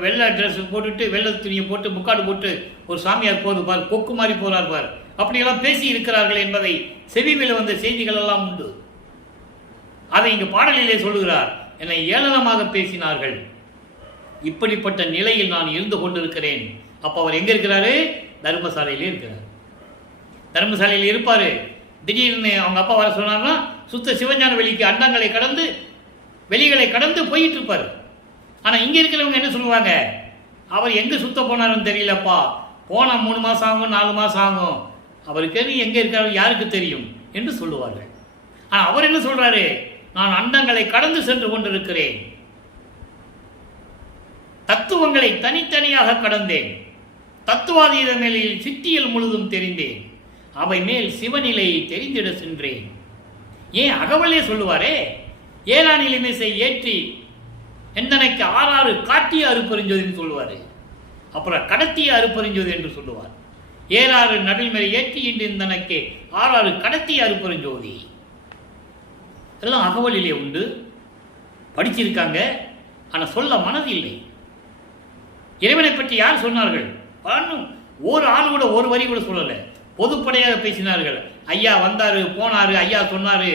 வெள்ளை ட்ரெஸ் போட்டுட்டு வெள்ளை துணியை போட்டு முக்காடு போட்டு ஒரு சாமியார் போது பார், கொக்கு மாதிரி போறார் பார், அப்படியெல்லாம் பேசி இருக்கிறார்கள் என்பதை செவி வெளி வந்த செய்திகள் எல்லாம் உண்டு. அதை இங்கு பாடலிலே சொல்லுகிறார், என்னை ஏளனமாக பேசினார்கள். இப்படிப்பட்ட நிலையில் நான் இருந்து கொண்டிருக்கிறேன். அப்ப அவர் எங்க இருக்கிறாரு? தர்மசாலையிலே இருக்கிறார். தர்மசாலையில் இருப்பாரு. திடீர்னு அவங்க அப்பா வர சொன்னார்னா சுத்த சிவஞான வெளிக்கு அண்டங்களை கடந்து வெளிகளை கடந்து போயிட்டு இருப்பாரு. ஆனா இங்க இருக்கிறவங்க என்ன சொல்லுவாங்க? அவர் எங்க சுத்த போனாருன்னு தெரியலப்பா, போனா 3 மாசம் ஆகும், 4 மாசம் ஆகும், அவருக்கு எங்க இருக்காரு யாருக்கு தெரியும் என்று சொல்லுவார்கள். ஆனா அவர் என்ன சொல்றாரு? நான் அண்டங்களை கடந்து சென்று கொண்டிருக்கிறேன், தத்துவங்களை தனித்தனியாக கடந்தேன், தத்துவாதீத மேலையில் சித்தியல் முழுதும் தெரிந்தேன், அவை மேல் சிவநிலையை தெரிந்திட சென்றேன். ஏன் அகவலே சொல்லுவாரே, ஏழா நிலைமைசை ஏற்றி எந்தனைக்கு 6 காட்டிய அருப்பெருஞ்சோதின்னு சொல்லுவாரு. அப்புறம் கடத்திய அருப்பெருஞ்சோதி என்று சொல்லுவார். 7 நடுமேல் ஏற்றி இன்று இந்தனைக்கு 6 கடத்திய அருப்பெருஞ்சோதி. எல்லாம் அகவலிலே உண்டு, படிச்சிருக்காங்க, ஆனால் சொல்ல மனது இல்லை. இறைவனை பற்றி யார் சொன்னார்கள்? ஒரு ஆள் கூட ஒரு வரி கூட சொல்லலை, பொதுப்படையாக பேசினார்கள். ஐயா வந்தாரு போனாரு, ஐயா சொன்னாரு,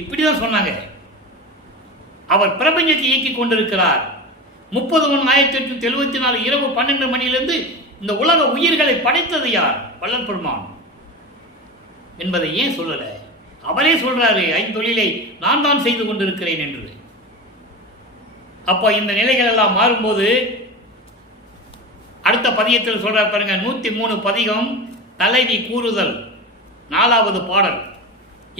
இப்படிதான் சொன்னாங்க. அவர் பிரபஞ்சத்தை இயக்கி கொண்டிருக்கிறார். 30/1/1874 இரவு 12 மணியிலிருந்து இந்த உலக உயிர்களை படைத்தது யார்? வள்ளல் பெருமான் என்பதை ஏன் சொல்லல? அவரே சொல்றாரு, ஐந்தொழிலை நான் தான் செய்து கொண்டிருக்கிறேன் என்று. அப்போ இந்த நிலைகள் எல்லாம் மாறும்போது அடுத்த பதியத்தில் சொல்றார் பாருங்க, 103 பதிகம் தலைவி கூறுதல் 4வது பாடல்.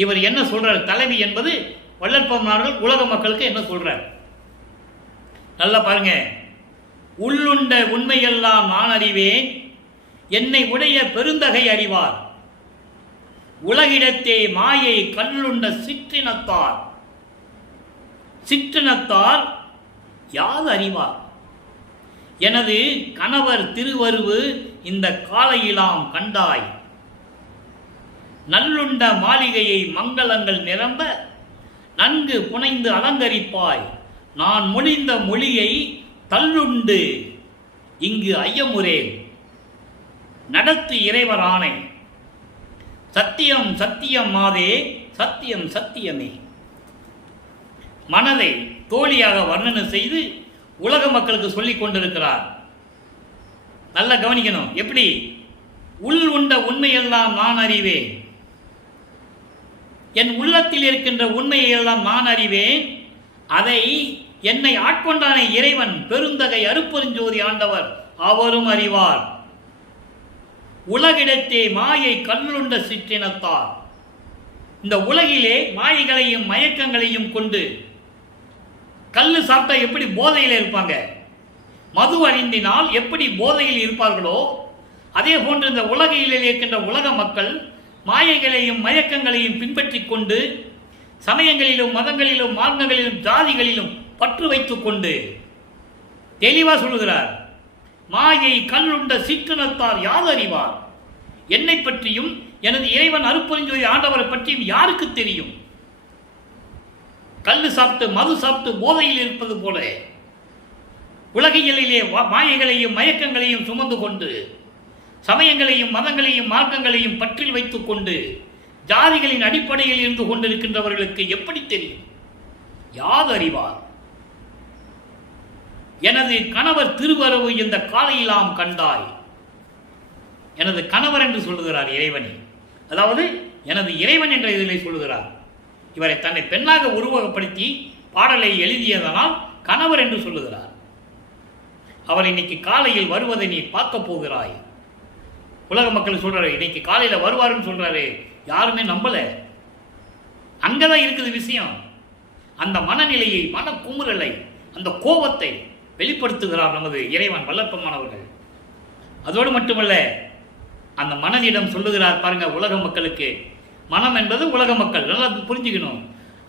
இவர் என்ன சொல்றார்? தலைவி என்பது வள்ளல் பெருமானார்கள் உலக மக்களுக்கு என்ன சொல்றார்? நல்லா பாருங்க. உள்ளுண்ட உண்மையெல்லாம் நான் அறிவேன், என்னை உடைய பெருந்தகை அறிவார், உலகிடத்தே மாயை கல்லுண்ட சிற்றினத்தார், சிற்றினத்தார் யாது அறிவார், எனது கணவர் திருவருவு இந்த காலையிலாம் கண்டாய், நல்லுண்ட மாளிகையை மங்களங்கள் நிரம்ப நன்கு புனைந்து அலங்கரிப்பாய், நான் மொழிந்த மொழியை தள்ளுண்டு இங்கு ஐயமுறேன், நடத்து இறைவரானை, சத்தியம் சத்தியம் மாதே சத்தியம் சத்தியமே. மனதை தோழியாக வர்ணனை செய்து உலக மக்களுக்கு சொல்லிக் கொண்டிருக்கிறார். நல்லா கவனிக்கணும். எப்படி? உள் உண்ட உண்மையெல்லாம் நான் அறிவேன், என் உள்ளத்தில் இருக்கின்ற உண்மையெல்லாம் நான் அறிவேன், அதை என்னை ஆட்கொண்டான இறைவன் பெருந்தகை அருப்பெருஞ்சோதி ஆண்டவர் அவரும் அறிவார், உலகிடத்தே மாயை கல்லுண்ட சிற்றினத்தார். இந்த உலகிலே மாயைகளையும் மயக்கங்களையும் கொண்டு, கல்லு சாப்பிட்டா எப்படி போதையில் இருப்பாங்க, மது அறிந்தினால் எப்படி போதையில் இருப்பார்களோ அதே போன்று இந்த உலகிலே இருக்கின்ற உலக மக்கள் மாயைகளையும் மயக்கங்களையும் பின்பற்றி கொண்டு சமயங்களிலும் மதங்களிலும் மார்க்கங்களிலும் ஜாதிகளிலும் பற்று வைத்துக் கொண்டு தெளிவா சொல்லுகிறார், மாயை கல்லுண்ட சிற்றினத்தார் யார் அறிவார், என்னை பற்றியும் எனது இறைவன் அருப்பெருஞ்சோதி ஆண்டவரை பற்றியும் யாருக்கு தெரியும்? கள்ளு சாப்பிட்டு மது சாப்பிட்டு போதையில் இருப்பது போல உலகியலிலே மாயைகளையும் மயக்கங்களையும் சுமந்து கொண்டு சமயங்களையும் மதங்களையும் மார்க்கங்களையும் பற்றில் வைத்துக் கொண்டு ஜாதிகளின் அடிப்படையில் இருந்து கொண்டிருக்கின்றவர்களுக்கு எப்படி தெரியும்? யார் அறிவார்? எனது கணவர் திருவரவு இந்த காலையிலாம் கண்டாய். எனது கணவர் என்று சொல்லுகிறார் இறைவனை, அதாவது எனது இறைவன் என்ற இதிலே சொல்லுகிறார். இவரை தன்னை பெண்ணாக உருவகப்படுத்தி பாடலை எழுதியதனால் கணவர் என்று சொல்லுகிறார். அவர் இன்னைக்கு காலையில் வருவதை நீ பார்க்க போகிறாய். உலக மக்கள் சொல்றாரு, இன்னைக்கு காலையில் வருவாருன்னு சொல்றாரு. யாருமே நம்பல. அங்கதான் இருக்குது விஷயம். அந்த மனநிலையை, மன குமுறலை, அந்த கோபத்தை வெளிப்படுத்துகிறார் நமது இறைவன் வல்லற்பமானவர்கள். அதோடு மட்டுமல்ல, அந்த மனதிடம் சொல்லுகிறார் பாருங்க உலக மக்களுக்கு. மனம் என்பது உலக மக்கள் நல்லா புரிஞ்சுக்கணும்.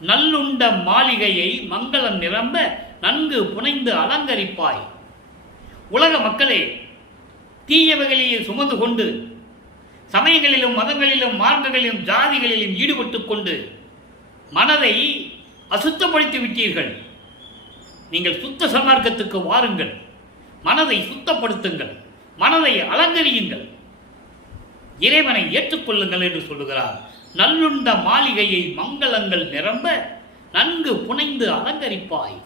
நல்லுண்ட மாளிகையை மங்களம் நிரம்ப நன்கு புனைந்து அலங்கரிப்பாய். உலக மக்களே, தீயவகையை சுமந்து கொண்டு சமயங்களிலும் மதங்களிலும் மார்க்கங்களிலும் ஜாதிகளிலும் ஈடுபட்டு கொண்டு மனதை அசுத்தப்படுத்தி விட்டீர்கள். நீங்கள் சுத்த சன்மார்க்கத்துக்கு வாருங்கள். மனதை சுத்தப்படுத்துங்கள், மனதை அலங்கரியுங்கள், இறைவனை ஏற்றுக்கொள்ளுங்கள் என்று சொல்லுகிறார். நல்லுண்ட மாளிகையை மங்களங்கள் நிரம்ப நன்கு புனைந்து அலங்கரிப்பாய்.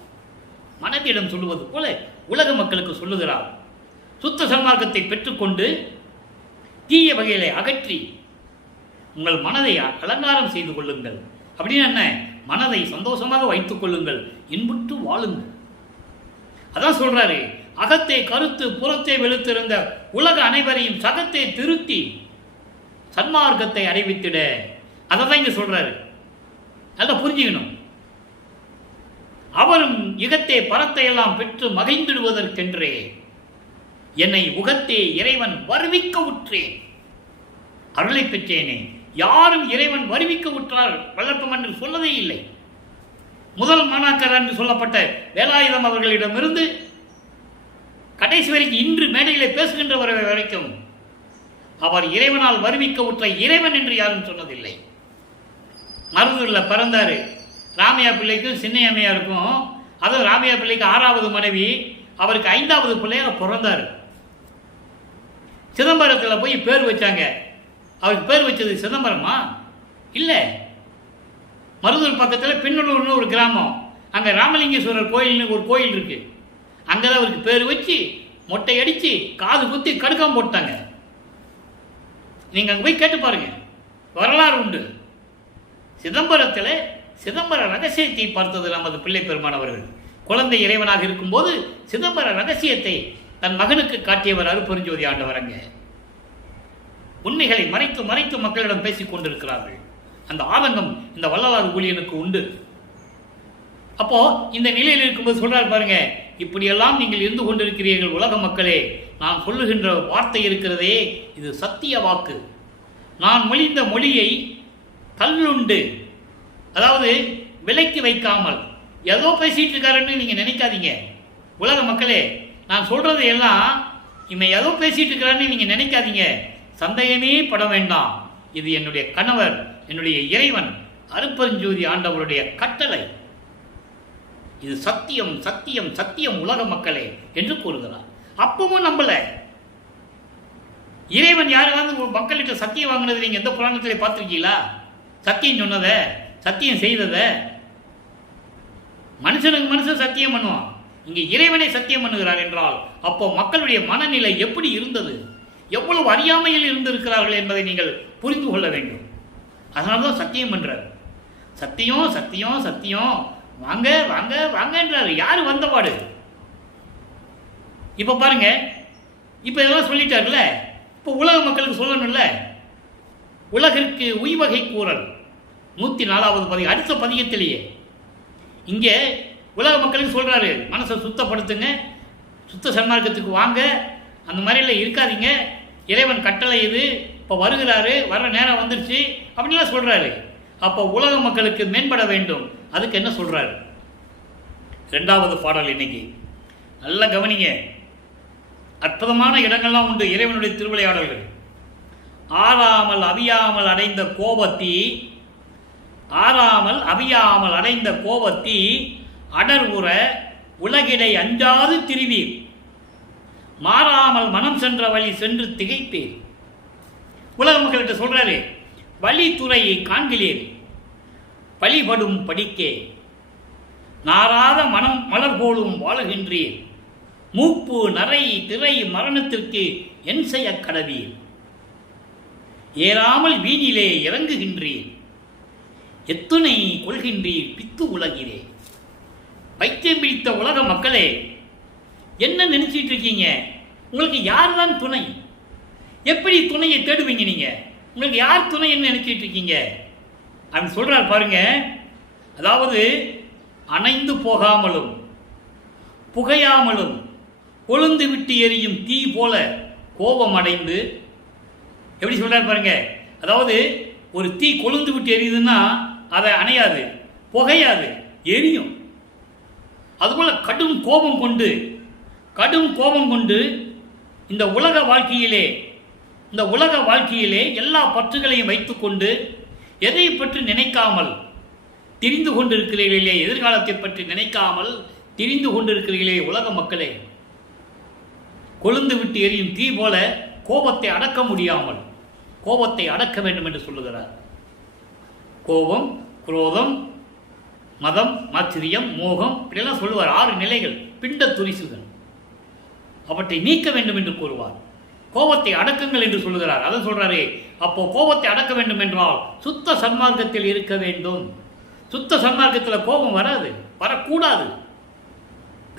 மனதிடம் சொல்லுவது போல உலக மக்களுக்கு சொல்லுகிறார். சுத்த சன்மார்க்கத்தை பெற்றுக்கொண்டு தீய வகைகளை அகற்றி உங்கள் மனதை அலங்காரம் செய்து கொள்ளுங்கள். அப்படின்னு என்ன? மனதை சந்தோஷமாக வைத்துக் கொள்ளுங்கள், இன்புற்று வாழுங்கள். அதான் சொல்றாரு, அகத்தை கருத்து புறத்தை வெளுத்திருந்த உலக அனைவரையும் சகத்தை திருத்தி சன்மார்க்கத்தை அறிவித்திட. அதை தான் இங்க சொல்றாரு. நல்லா புரிஞ்சுக்கணும். அவரும் இகத்தே பரத்தை எல்லாம் பெற்று மகிழ்ந்திடுவதற்கென்றே என்னை உகத்தே இறைவன் வருவிக்க உற்றேன், அருளை பெற்றேனே. யாரும் இறைவன் வருவிக்க உற்றார் வளர்ப்பம் என்று சொல்லவே இல்லை. முதல் மாணாக்கர் என்று சொல்லப்பட்ட வேலாயுதம் அவர்களிடமிருந்து கடைசி வரைக்கும் இன்று மேடையிலே பேசுகின்றவர் வரைக்கும் அவர் இறைவனால் வருவிக்க உற்ற இறைவன் என்று யாரும் சொன்னதில்லை. மருதூரில் பிறந்தாரு. ராமையா பிள்ளைக்கும் சின்னையம்மையாருக்கும், அதுவும் ராமையா பிள்ளைக்கு 6வது மனைவி, அவருக்கு 5வது பிள்ளையாக பிறந்தார். சிதம்பரத்தில் போய் பேர் வச்சாங்க. அவருக்கு பேர் வச்சது சிதம்பரமா? இல்லை. மருதூர் பக்கத்தில் பின்னலூர்னு ஒரு கிராமம், அங்கே ராமலிங்கேஸ்வரர் கோயில்னு ஒரு கோயில் இருக்கு. அங்கே தான் அவருக்கு பேர் வச்சு மொட்டை அடித்து காது குத்தி கடுக்காம போட்டாங்க. நீங்கள் அங்கே போய் கேட்டு பாருங்க, வரலாறு உண்டு. சிதம்பரத்தில் சிதம்பர ரகசியத்தை பார்த்தது நமது பிள்ளை பெருமானவர்கள். குழந்தை இறைவனாக இருக்கும்போது சிதம்பர ரகசியத்தை தன் மகனுக்கு காட்டியவர் அருட்பெருஞ்சோதி ஆண்டவர். அங்கே உண்மைகளை மறைத்து மறைத்து மக்களிடம் பேசிக் கொண்டிருக்கிறார்கள். அந்த ஆதங்கம் இந்த வள்ளலார் ஊழியனுக்கு உண்டு. அப்போ இந்த நிலையில் இருக்கும்போது சொல்றாரு பாருங்க, இப்படியெல்லாம் நீங்கள் இருந்து கொண்டிருக்கிறீர்கள் உலக மக்களே. நான் சொல்லுகின்ற வார்த்தை இருக்கிறதே, இது சத்திய வாக்கு. நான் மொழிந்த மொழியை கல்லுண்டு, அதாவது விலைக்கு வைக்காமல் ஏதோ பேசிட்டு இருக்காருன்னு நீங்க நினைக்காதீங்க. உலக மக்களே, நான் சொல்றது எல்லாம் இவன் ஏதோ பேசிட்டு இருக்கிறான்னு நீங்க நினைக்காதீங்க. சந்தேகமே பட வேண்டாம். இது என்னுடைய கணவர், என்னுடைய இறைவன் அருட்பெருஞ்சோதி ஆண்டவருடைய கட்டளை. இது சத்தியம் சத்தியம் சத்தியம் உலக மக்களே என்று கூறுகிறார். அப்பவும் நம்பல. இறைவன் யாராவது மக்கள்கிட்ட சத்தியம் வாங்கினது நீங்க எந்த புராணத்திலே பார்த்திருக்கீங்களா? சத்தியம் சொன்னத, சத்தியம் செய்தத. மனுஷனுக்கு மனுஷன் சத்தியம் பண்ணுவான், இங்கே இறைவனை சத்தியம் பண்ணுகிறார் என்றால் அப்போ மக்களுடைய மனநிலை எப்படி இருந்தது, எவ்வளவு அறியாமையில் இருந்திருக்கிறார்கள் என்பதை நீங்கள் புரிந்து கொள்ள வேண்டும். அதனால்தான் சத்தியம் பண்றார். சத்தியம் சத்தியம் சத்தியம், வாங்க வாங்க வாங்க என்றாரு. யாரு வந்தபாடு? இப்ப பாருங்க, இப்ப இதெல்லாம் சொல்லிட்டாருல, இப்போ உலக மக்களுக்கு சொல்லணும்ல. உலகிற்கு உய்வகை கூறல் 104வது பதிகம், அடுத்த பதிகத்திலேயே இங்கே உலக மக்களுக்கு சொல்றாரு, மனசை சுத்தப்படுத்துங்க, சுத்த சன்மார்க்கத்துக்கு வாங்க, அந்த மாதிரிலாம் இருக்காதீங்க, இறைவன் கட்டளை இது, இப்போ வருகிறாரு, வர்ற நேரம் வந்துருச்சு அப்படின்லாம் சொல்றாரு. அப்போ உலக மக்களுக்கு மேம்பட வேண்டும். அதுக்கு என்ன சொல்றாரு? 2வது பாடல் இன்னைக்கு நல்லா கவனிங்க. அற்புதமான இடங்கள்லாம் உண்டு இறைவனுடைய திருவிளையாடல்கள். ஆறாமல் அவியாமல் அடைந்த கோபத்தி ஆறாமல் அவியாமல் அடைந்த கோபத்தீ அடர்வுற உலகிடை அஞ்சாது திரிவீர். மாறாமல் மனம் சென்ற வழி சென்று திகைப்பீர். உலக மக்கள்கிட்ட சொல்றாரு, வழித்துறையை காண்கிறீர் பழிபடும் படிக்கே, நாராத மனம் மலர் போலும் வாழுகின்றீர். மூப்பு நரை திரை மரணத்திற்கு என் செய்ய கடவீர். ஏறாமல் வீணிலே இறங்குகின்றீர். எத்துணை கொள்கின்றீர் பித்து உலகிலே. பைத்தியம் பிடித்த உலக மக்களே, என்ன நினைச்சிட்டு இருக்கீங்க? உங்களுக்கு யார் தான் துணை? எப்படி துணையை தேடுவீங்க? நீங்க உங்களுக்கு யார் துணைன்னு நினைச்சிட்டு இருக்கீங்க? அப்படின்னு சொல்றார் பாருங்க. அதாவது அணைந்து போகாமலும் புகையாமலும் கொழுந்து விட்டு எரியும் தீ போல கோபம் அடைந்து, எப்படி சொல்றார் பாருங்க. அதாவது ஒரு தீ கொழுந்து விட்டு எரியுதுன்னா அதை அணையாது, புகையாது, எரியும். அதுபோல கடும் கோபம் கொண்டு இந்த உலக வாழ்க்கையிலே எல்லா பற்றுகளையும் வைத்துக்கொண்டு எதை பற்றி நினைக்காமல் திரிந்து கொண்டிருக்கிறீர்களே, எதிர்காலத்தை பற்றி நினைக்காமல் திரிந்து கொண்டிருக்கிறீர்களே உலக மக்களே, கொழுந்து விட்டு எரியும் தீ போல கோபத்தை அடக்க முடியாமல் கோபத்தை அடக்க வேண்டும் என்று சொல்லுகிறார். கோபம், குரோதம், மதம், ஆச்சரியம், மோகம், இப்படியெல்லாம் சொல்லுவார். 6 நிலைகள், பிண்ட துரிசுகள். அவற்றை நீக்க வேண்டும் என்று கூறுவார். கோபத்தை அடக்குங்கள் என்று சொல்லுகிறார். அதை சொல்றாரு. அப்போ கோபத்தை அடக்க வேண்டும் என்றால் சுத்த சன்மார்க்கத்தில் இருக்க வேண்டும். சுத்த சன்மார்க்கத்தில் கோபம் வராது, வரக்கூடாது.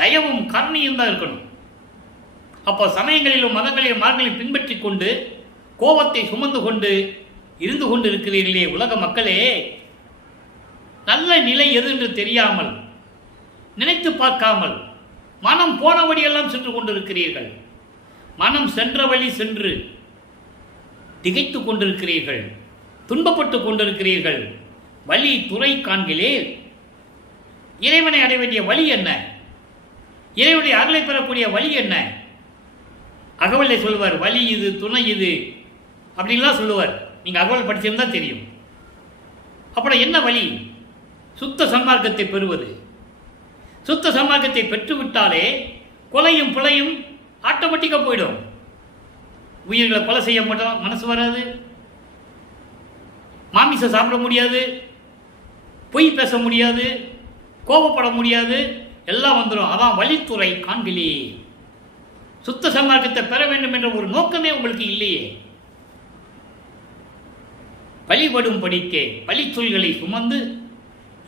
தயவும் கருணையும் தான் இருக்கணும். அப்போ சமயங்களிலும் மதங்களிலும் மார்களிலும் பின்பற்றி கொண்டு கோபத்தை சுமந்து கொண்டு இருந்து கொண்டு இருக்கிறீர்களே உலக மக்களே, நல்ல நிலை எது என்று தெரியாமல், நினைத்து பார்க்காமல், மனம் போனபடியெல்லாம் சென்று கொண்டிருக்கிறீர்கள். மனம் சென்ற வழி சென்று திகைத்து கொண்டிருக்கிறீர்கள், துன்பப்பட்டு கொண்டிருக்கிறீர்கள். வழி துறை காண்கிலே. இறைவனை அடைய வேண்டிய வழி என்ன? இறைவனுடைய அருளை பெறக்கூடிய வழி என்ன? அகவலை சொல்லுவார், வழி இது, துணை இது அப்படின்லாம் சொல்லுவார். நீங்க அகவல் படிச்சிருந்தா தெரியும். அப்புறம் என்ன வழி? சுத்த சன்மார்க்கத்தை பெறுவது. சுத்த சன்மார்க்கத்தை பெற்றுவிட்டாலே கொலையும் பிழையும் ஆட்டோமேட்டிக்கா போயிடும். உயிர்களை கொலை செய்ய மாட்டோம், மனசு வராது. மாமிசம் சாப்பிட முடியாது, பொய் பேச முடியாது, கோபப்பட முடியாது, எல்லாம் வந்துடும். அதான் வழித்துறை காண்கிலே. சுத்த சன்மார்க்கத்தை பெற வேண்டும் என்ற ஒரு நோக்கமே உங்களுக்கு இல்லையே. பழிபடும் படிக்கே பழி சொல்களை சுமந்து,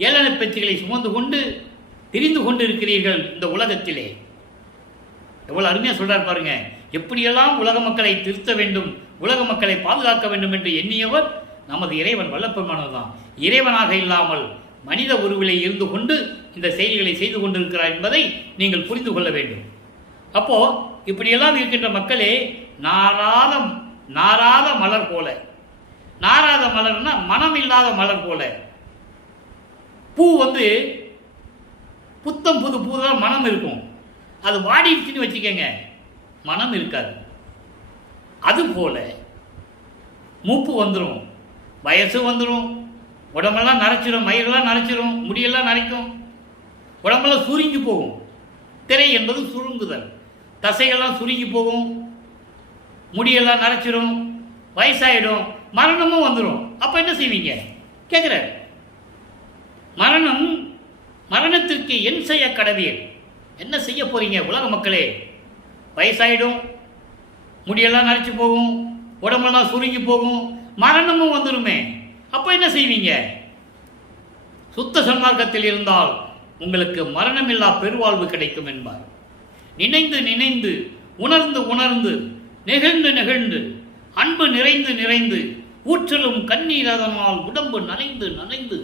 ஏளன பேச்சுகளை சுமந்து கொண்டு திரிந்து கொண்டு இருக்கிறீர்கள் இந்த உலகத்திலே. எவ்வளவு அருமையா சொல்றார் பாருங்க. எப்படியெல்லாம் உலக மக்களை திருத்த வேண்டும், உலக மக்களை பாதுகாக்க வேண்டும் என்று எண்ணியவர் நமது இறைவன் வல்லபெருமானவர் தான். இறைவனாக இல்லாமல் மனித உருவிலே இருந்து கொண்டு இந்த செயல்களை செய்து கொண்டிருக்கிறார் என்பதை நீங்கள் புரிந்து கொள்ள வேண்டும். அப்போ இப்படியெல்லாம் இருக்கின்ற மக்களே, நாராத மலர் போல. நாராத மலர்னா மனம் இல்லாத மலர் போல. பூ புத்தம் புது பூ தான் மனம் இருக்கும். அது வாடிடுச்சுன்னு வச்சுக்கோங்க, மனம் இருக்காது. அது போல மூப்பு வந்துடும், வயசு வந்துடும், உடம்பெல்லாம் நரைச்சிடும், மயிரெல்லாம் நரைச்சிடும், முடியெல்லாம் நரைக்கும், உடம்பெல்லாம் சுருங்கி போகும். திரை என்பது சுருங்குதல். தசையெல்லாம் சுருங்கி போகும், முடியெல்லாம் நரைச்சிடும், வயசாயிடும், மரணமும் வந்துடும். அப்போ என்ன செய்வீங்க கேட்குற? மரணத்திற்கு என் செய்ய கடவீர். என்ன செய்ய போறீங்க உலக மக்களே? வயசாயிடும், முடியெல்லாம் நரைச்சி போகும், உடம்பெல்லாம் சுருங்கி போகும், மரணமும் வந்துடுமே. அப்போ என்ன செய்வீங்க? சுத்த சன்மார்க்கத்தில் இருந்தால் உங்களுக்கு மரணமில்லா பெருவாழ்வு கிடைக்கும் என்பார். நினைந்து நினைந்து, உணர்ந்து உணர்ந்து, நெகிழ்ந்து நெகிழ்ந்து, அன்பு நிறைந்து நிறைந்து, ஊற்றலும் கண்ணீர் அதனால் உடம்பு நனைந்து நனைந்து,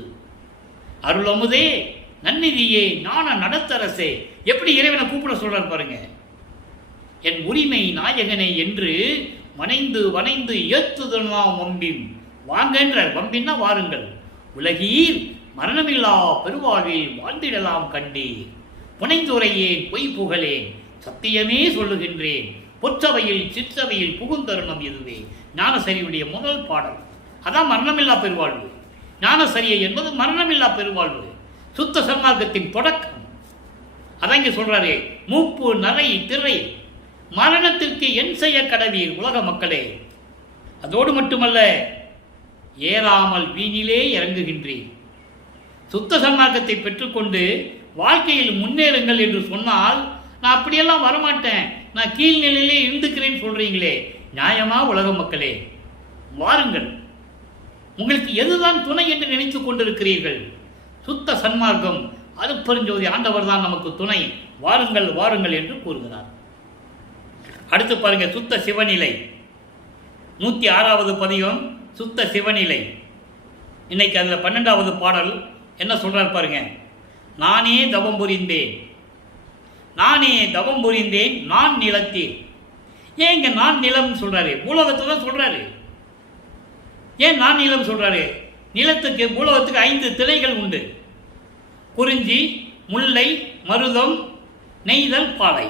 அருளமுதே நன்னிதியே ஞான நடத்தரசே. எப்படி இறைவனை கூப்பிட சொல்றார் பாருங்க. என் உரிமை நாயகனை என்று வனைந்து வனைந்து ஏத்துதலாம் வம்பின். வாங்கன்றார். வம்பின்னா வாருங்கள். உலகீர் மரணமில்லா பெருவாழ்வில் வாழ்ந்திடலாம் கண்டீர். புனைந்துரையேன் பொய் புகழேன், சத்தியமே சொல்லுகின்றேன். பொற்றவையில் சிற்றவையில் புகுந்தருணம் இதுவே. ஞானசரியுடைய முதல் பாடல். அதான் மரணமில்லா பெருவாழ்வு. ஞானசரியை என்பது மரணமில்லா பெருவாழ்வு, சுத்த சன்மார்க்கத்தின் தொடக்கம். அதான் இங்க சொல்றாரு, மூப்பு நரை திரை மரணத்திற்கு என் செய்ய கடவீர் உலக மக்களே. அதோடு மட்டுமல்ல, ஏறாமல் வீணிலே இறங்குகின்றீர். சுத்த சன்மார்க்கத்தை பெற்றுக்கொண்டு வாழ்க்கையில் முன்னேறுங்கள் என்று சொன்னால், நான் அப்படியெல்லாம் வரமாட்டேன், நான் கீழ்நிலையிலே இருந்துக்கிறேன்னு சொல்றீங்களே, நியாயமா உலக மக்களே? வாருங்கள், உங்களுக்கு எதுதான் துணை என்று நினைத்துக் கொண்டிருக்கிறீர்கள்? சுத்த சன்மார்க்கம், அருட்பெருஞ்சோதி ஆண்டவர் தான் நமக்கு துணை, வாருங்கள் வாருங்கள் என்று கூறுகிறார். அடுத்து பாருங்க, சுத்த சிவநிலை 106வது பதிகம், சுத்த சிவநிலை. இன்னைக்கு அதில் 12வது பாடல் என்ன சொல்றார் பாருங்க. நானே தவம் புரிந்தேன், நானே தவம் புரிந்தேன் நான் நிலத்தீர். ஏன் இங்க நான் நிலம் சொல்றாரு? பூலோகத்தை தான் சொல்றாரு. ஏன் நான் நிலம் சொல்றாரு? நிலத்துக்கு, பூலோகத்துக்கு 5 திணைகள் உண்டு. குறிஞ்சி, முல்லை, மருதம், நெய்தல், பாலை.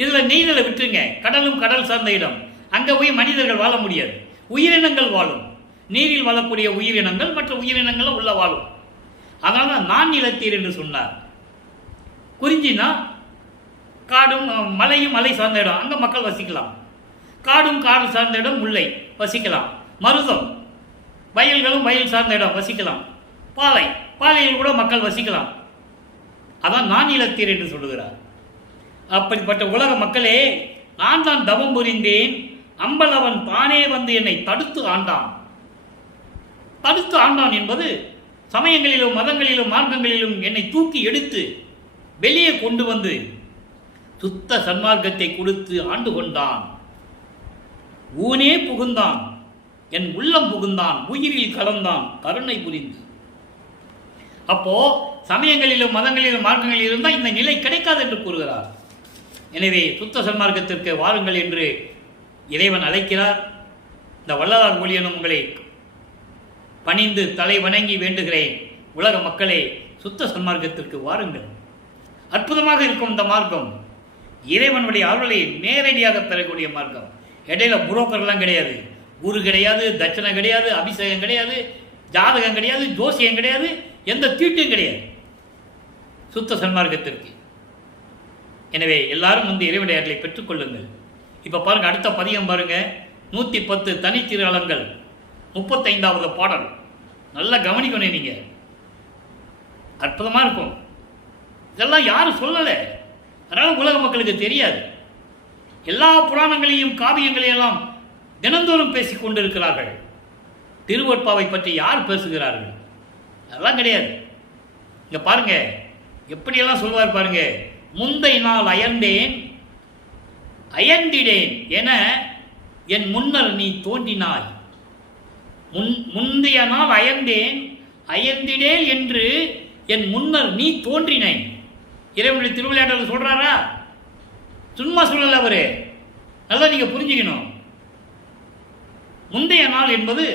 இதில் நெய்தலை விட்டுருங்க, கடலும் கடல் சார்ந்த இடம், அங்கே போய் மனிதர்கள் வாழ முடியாது. உயிரினங்கள் வாழும், நீரில் வாழக்கூடிய உயிரினங்கள் மற்ற உயிரினங்களும் உள்ள வாழும். அதனால நான் நிலத்தீர் என்று சொன்னார். குறிஞ்சினா காடும் மலையும் மலை சார்ந்த இடம், அங்கே மக்கள் வசிக்கலாம். காடும் காடு சார்ந்த இடம் முல்லை, வசிக்கலாம். மருதம், வயல்களும் வயல் சார்ந்த இடம், வசிக்கலாம். பாலை, பாலையில் கூட மக்கள் வசிக்கலாம். அதான் நான் நிலத்தீர் என்று சொல்லுகிறார். அப்படிப்பட்ட உலக மக்களே, நான் தான் தவம் புரிந்தேன், அம்பலவன் தானே வந்து என்னை தடுத்து ஆண்டான். தடுத்து ஆண்டான் என்பது சமயங்களிலும் மதங்களிலும் மார்க்கங்களிலும் என்னை தூக்கி எடுத்து வெளியே கொண்டு வந்து சுத்த சன்மார்க்கத்தை கொடுத்து ஆண்டு கொண்டான். ஊனே புகுந்தான், என் உள்ளம் புகுந்தான், உயிரில் கலந்தான், கருணை புரிந்து. அப்போ சமயங்களிலும் மதங்களிலும் மார்க்கங்களில் இருந்தால் இந்த நிலை கிடைக்காது என்று கூறுகிறார். எனவே சுத்த சன்மார்க்கத்திற்கு வாருங்கள் என்று இறைவன் அழைக்கிறார். இந்த வள்ளலார் ஊழியனும் உங்களை பணிந்து தலை வணங்கி வேண்டுகிறேன். உலக மக்களே, சுத்த சன்மார்க்கத்திற்கு வாருங்கள். அற்புதமாக இருக்கும் இந்த மார்க்கம், இறைவனுடைய அருளை நேரடியாக பெறக்கூடிய மார்க்கம். இடையில புரோக்கர்லாம் கிடையாது, குரு கிடையாது, தட்சணை கிடையாது, அபிஷேகம் கிடையாது, ஜாதகம் கிடையாது, ஜோசியம் கிடையாது, எந்த தீட்டும் கிடையாது சுத்த சன்மார்க்கத்திற்கு. எனவே எல்லாரும் வந்து இறைவனுடைய அருளை பெற்றுக்கொள்ளுங்கள். இப்போ பாருங்க, அடுத்த பதிகம் பாருங்க, 110 தனித்திருளங்கள் 35வது பாடல். நல்லா கவனிக்கணும், நீங்க அற்புதமா இருக்கும். இதெல்லாம் யாரும் சொல்லலை, அதனால உலக மக்களுக்கு தெரியாது. எல்லா புராணங்களையும் காவியங்களையெல்லாம் தினந்தோறும் பேசிக் கொண்டிருக்கிறார்கள். திருவொற்பாவை பற்றி யார் பேசுகிறார்கள்? அதெல்லாம் கிடையாது. இங்க பாருங்க, எப்படியெல்லாம் சொல்வார் பாருங்க. முந்தை நாள் அயர்ந்தேன் அயர்ந்திடேன் என என் முன்னர் நீ தோன்றினாய். முந்தைய நாள் அயர்ந்தேன் அயர்ந்திடேன் என்று என் முன்னர் நீ தோன்றினேன். இறைவனுடைய திருவிளையாடல் சொல்றாரா? சும்மா சொல்லல அவரு, நல்லா நீங்க புரிஞ்சுக்கணும். முந்தைய நாள் என்பது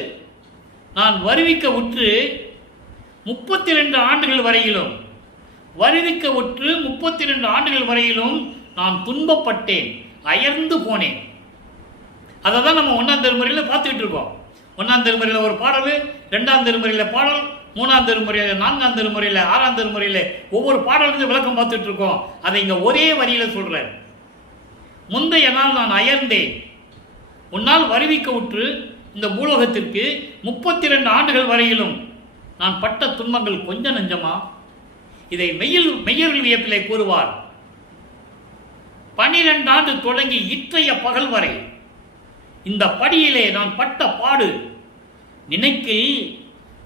நான் வருவிக்க உற்று 32 ஆண்டுகள் வரையிலும், வருவிக்க உற்று 32 ஆண்டுகள் வரையிலும் நான் துன்பப்பட்டேன், அயர்ந்து போனேன். அதை தான் நம்ம 1ஆம் திருமுறையில் பார்த்துக்கிட்டு இருக்கோம். 1ஆம் திருமுறையில் ஒரு பாடல், 2ஆம் திருமுறையில் பாடல், 3ஆம் திருமுறையில், 4ஆம் திருமுறையில், 6ஆம் திருமுறையில் ஒவ்வொரு பாடலுக்கு விளக்கம் பார்த்துட்டு இருக்கோம். அதை இங்க ஒரே வரியில சொல்றேன். முந்தைய நாள் நான் அயர்ந்தேன், உன்னால் வருவிக்க உற்று இந்த பூலோகத்திற்கு 32 ஆண்டுகள் வரையிலும் நான் பட்ட துன்பங்கள் கொஞ்ச நஞ்சமா? இதை மெய்யருள் வியப்பிலே கூறுவார். 12 ஆண்டு தொடங்கி இற்றைய பகல் வரை இந்த படியிலே நான் பட்ட பாடு நினைக்கில்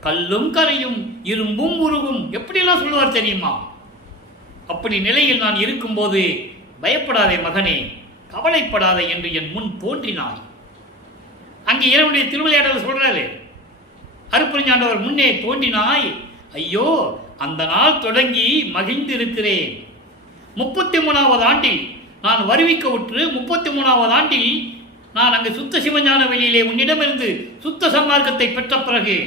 கல்லும் கரையும் இரும்பும் உருகும். எப்படியெல்லாம் சொல்லுவார் தெரியுமா? அப்படி நிலையில் நான் இருக்கும்போது, பயப்படாதே மகனே, கவலைப்படாதே என்று என் முன் தோன்றினாய். அங்கே இறைவனுடைய திருவிளையாடல் சொல்றாரு, அருட்பெருஞ்சாண்டவர் முன்னே தோன்றினாய். ஐயோ, அந்த நாள் தொடங்கி மகிழ்ந்திருக்கிறேன். 33வது ஆண்டில் நான் வருவிக்க உற்று 33வது ஆண்டில் நான் அங்கு சுத்த சிவஞான வெளியிலே உன்னிடமிருந்து சுத்த சன்மார்க்கத்தை பெற்ற பிறகு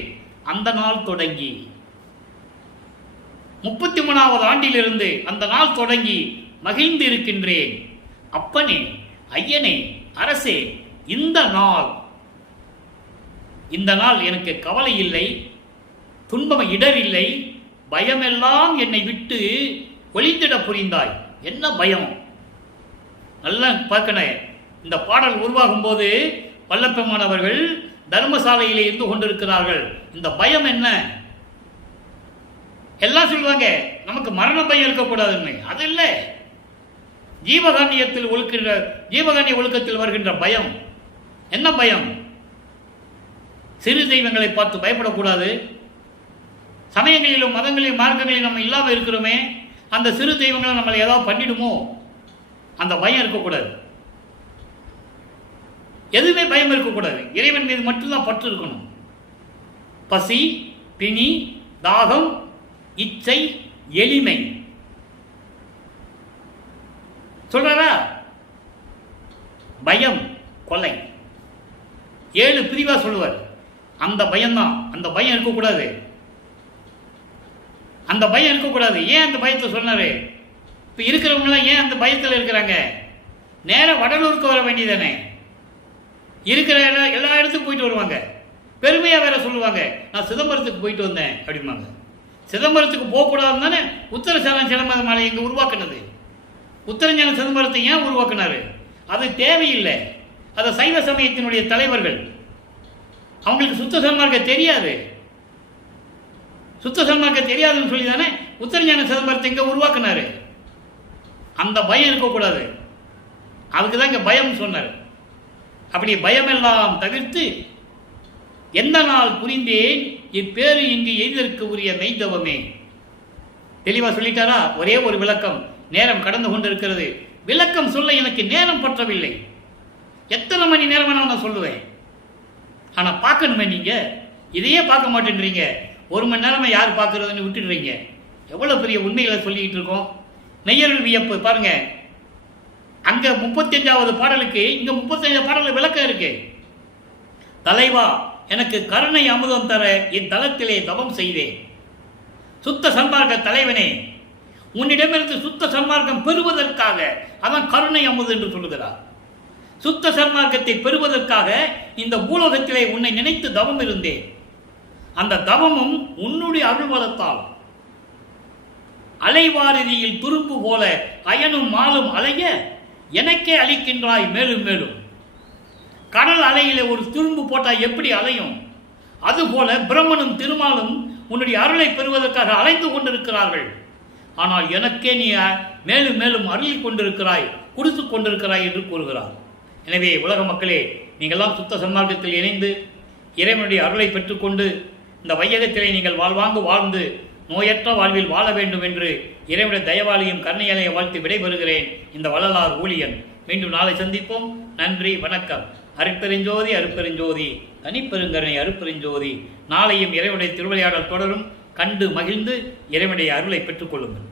அந்த நாள் தொடங்கி 33வது ஆண்டிலிருந்து அந்த நாள் தொடங்கி மகிழ்ந்து இருக்கின்றேன். அப்பனே, ஐயனே, அரசே, இந்த நாள் எனக்கு கவலை இல்லை, துன்பம் இடர் இல்லை, பயமெல்லாம் என்னை விட்டு ஒளிந்திட புரிந்தாய். என்ன பயம்? நல்லா பார்க்கணும். இந்த பாடல் உருவாகும் போது வல்லப்பெருமானவர்கள் தர்மசாலையிலே இருந்து கொண்டிருக்கிறார்கள். இந்த பயம் என்ன? எல்லாம் சொல்லுவாங்க நமக்கு மரண பயம் இருக்கக்கூடாதுன்னு. அது இல்லை. ஜீவகாண்டிய ஒழுக்கத்தில் வருகின்ற பயம் என்ன பயம்? சிறு தெய்வங்களை பார்த்து பயப்படக்கூடாது. சமயங்களிலும் மதங்களிலும் மார்க்கங்களிலும் நம்ம இல்லாமல் இருக்கிறோமே, அந்த சிறு தெய்வங்களை நம்மளை ஏதாவது பண்ணிடுமோ, அந்த பயம் இருக்கக்கூடாது. எதுவுமே பயம் இருக்கக்கூடாது. இறைவன் மீது மட்டும்தான் பற்று இருக்கணும். பசி, பிணி, தாகம், இச்சை, எளிமை சொல்றாரா? பயம், கொலை, 7 பிரிவா சொல்லுவார். அந்த பயம்தான். அந்த பயம் இருக்கக்கூடாது. அந்த பயம் இருக்கக்கூடாது. ஏன் அந்த பயத்தை சொன்னாரு? இப்போ இருக்கிறவங்களாம் ஏன் அந்த பயத்தில் இருக்கிறாங்க? நேராக வடலூருக்கு வர வேண்டியதானே. இருக்கிற எல்லா இடத்துக்கும் போயிட்டு வருவாங்க. பெருமையாக வேற சொல்லுவாங்க, நான் சிதம்பரத்துக்கு போயிட்டு வந்தேன் அப்படிம்பாங்க. சிதம்பரத்துக்கு போகக்கூடாதுன்னு தானே உத்தரசாலம் சிதம்பர மாலை இங்கே உருவாக்குனது. உத்தரஞான சிதம்பரத்தை ஏன் உருவாக்குனாரு? அது தேவையில்லை. அதை சைவ சமயத்தினுடைய தலைவர்கள், அவங்களுக்கு சுத்த சன்மார்க்கம் தெரியாது. சுத்த சன்மார்க்கம் தெரியாதுன்னு சொல்லி தானே உத்தரஞான சிதம்பரத்தை இங்கே உருவாக்குனாரு. அந்த பயம் இருக்கக்கூடாது. அதுக்கு தான் இங்கே பயம் சொன்னார். அப்படி பயமெல்லாம் தவிர்த்து எந்த நாள் புரிந்தேன் இப்பேறு இங்கு எய்தற்கு உரிய மெய்தவமே. தெளிவா சொல்லிட்டாரா? ஒரே ஒரு விளக்கம். நேரம் கடந்து கொண்டிருக்கிறது. விளக்கம் சொல்ல எனக்கு நேரம் பற்றவில்லை. எத்தனை மணி நேரம் நான் சொல்லுவேன். ஆனா பார்க்கணுமே, நீங்க இதையே பார்க்க மாட்டேன்றீங்க. 1 மணி நேரமா யார் பார்க்கறதுன்னு விட்டுடுறீங்க. எவ்வளவு பெரிய உண்மைகளை சொல்லிக்கிட்டு இருக்கோம். மெய்யருள் வியப்பு பாருங்க. அங்க 35வது பாடலுக்கு இங்க 35 பாடல் விளக்கம் இருக்கு. தலைவா, எனக்கு கருணை அமுதம் தர இத்தலத்திலே தவம் செய்தேன். சுத்த சன்மார்க்க தலைவனே, உன்னிடமிருந்து சுத்த சன்மார்க்கம் பெறுவதற்காக, அதான் கருணை அமுது என்று சொல்லுகிறார். சுத்த சன்மார்க்கத்தை பெறுவதற்காக இந்த பூலோகத்திலே உன்னை நினைத்து தவம் இருந்தேன். அந்த தவமும் உன்னுடைய அருள்வளத்தால் அலைவாரதியில் துரும்பு போல அயனும் மாலும் அலைய எனக்கே அளிக்கின்றாய் மேலும் மேலும். கடல் அலையில ஒரு துரும்பு போட்டால் எப்படி அலையும்? அதுபோல பிரம்மனும் திருமாலும் உன்னுடைய அருளை பெறுவதற்காக அலைந்து கொண்டிருக்கிறார்கள். ஆனால் எனக்கே நீ மேலும் மேலும் அருளிக் கொண்டிருக்கிறாய், கொடுத்து கொண்டிருக்கிறாய் என்று கூறுகிறார். எனவே உலக மக்களே, நீங்கள்லாம் சுத்த சன்மார்க்கத்தில் இணைந்து இறைவனுடைய அருளை பெற்றுக்கொண்டு இந்த வையகத்திலே நீங்கள் வாழ்வாங்கு வாழ்ந்து நோயற்ற வாழ்வில் வாழ வேண்டும் என்று இறைவனுடைய தயவாலையும் கருணையாலையும் வாழ்த்து விடைபெறுகிறேன். இந்த வள்ளலார் ஊழியன். மீண்டும் நாளை சந்திப்போம். நன்றி, வணக்கம். அருட்பெருஞ்சோதி அருட்பெருஞ்சோதி தனிப்பெருங்கருணை அருட்பெருஞ்சோதி. நாளையும் இறைவனுடைய திருவிளையாடல் தொடரும். கண்டு மகிழ்ந்து இறைவனுடைய அருளை பெற்றுக்கொள்ளுங்கள்.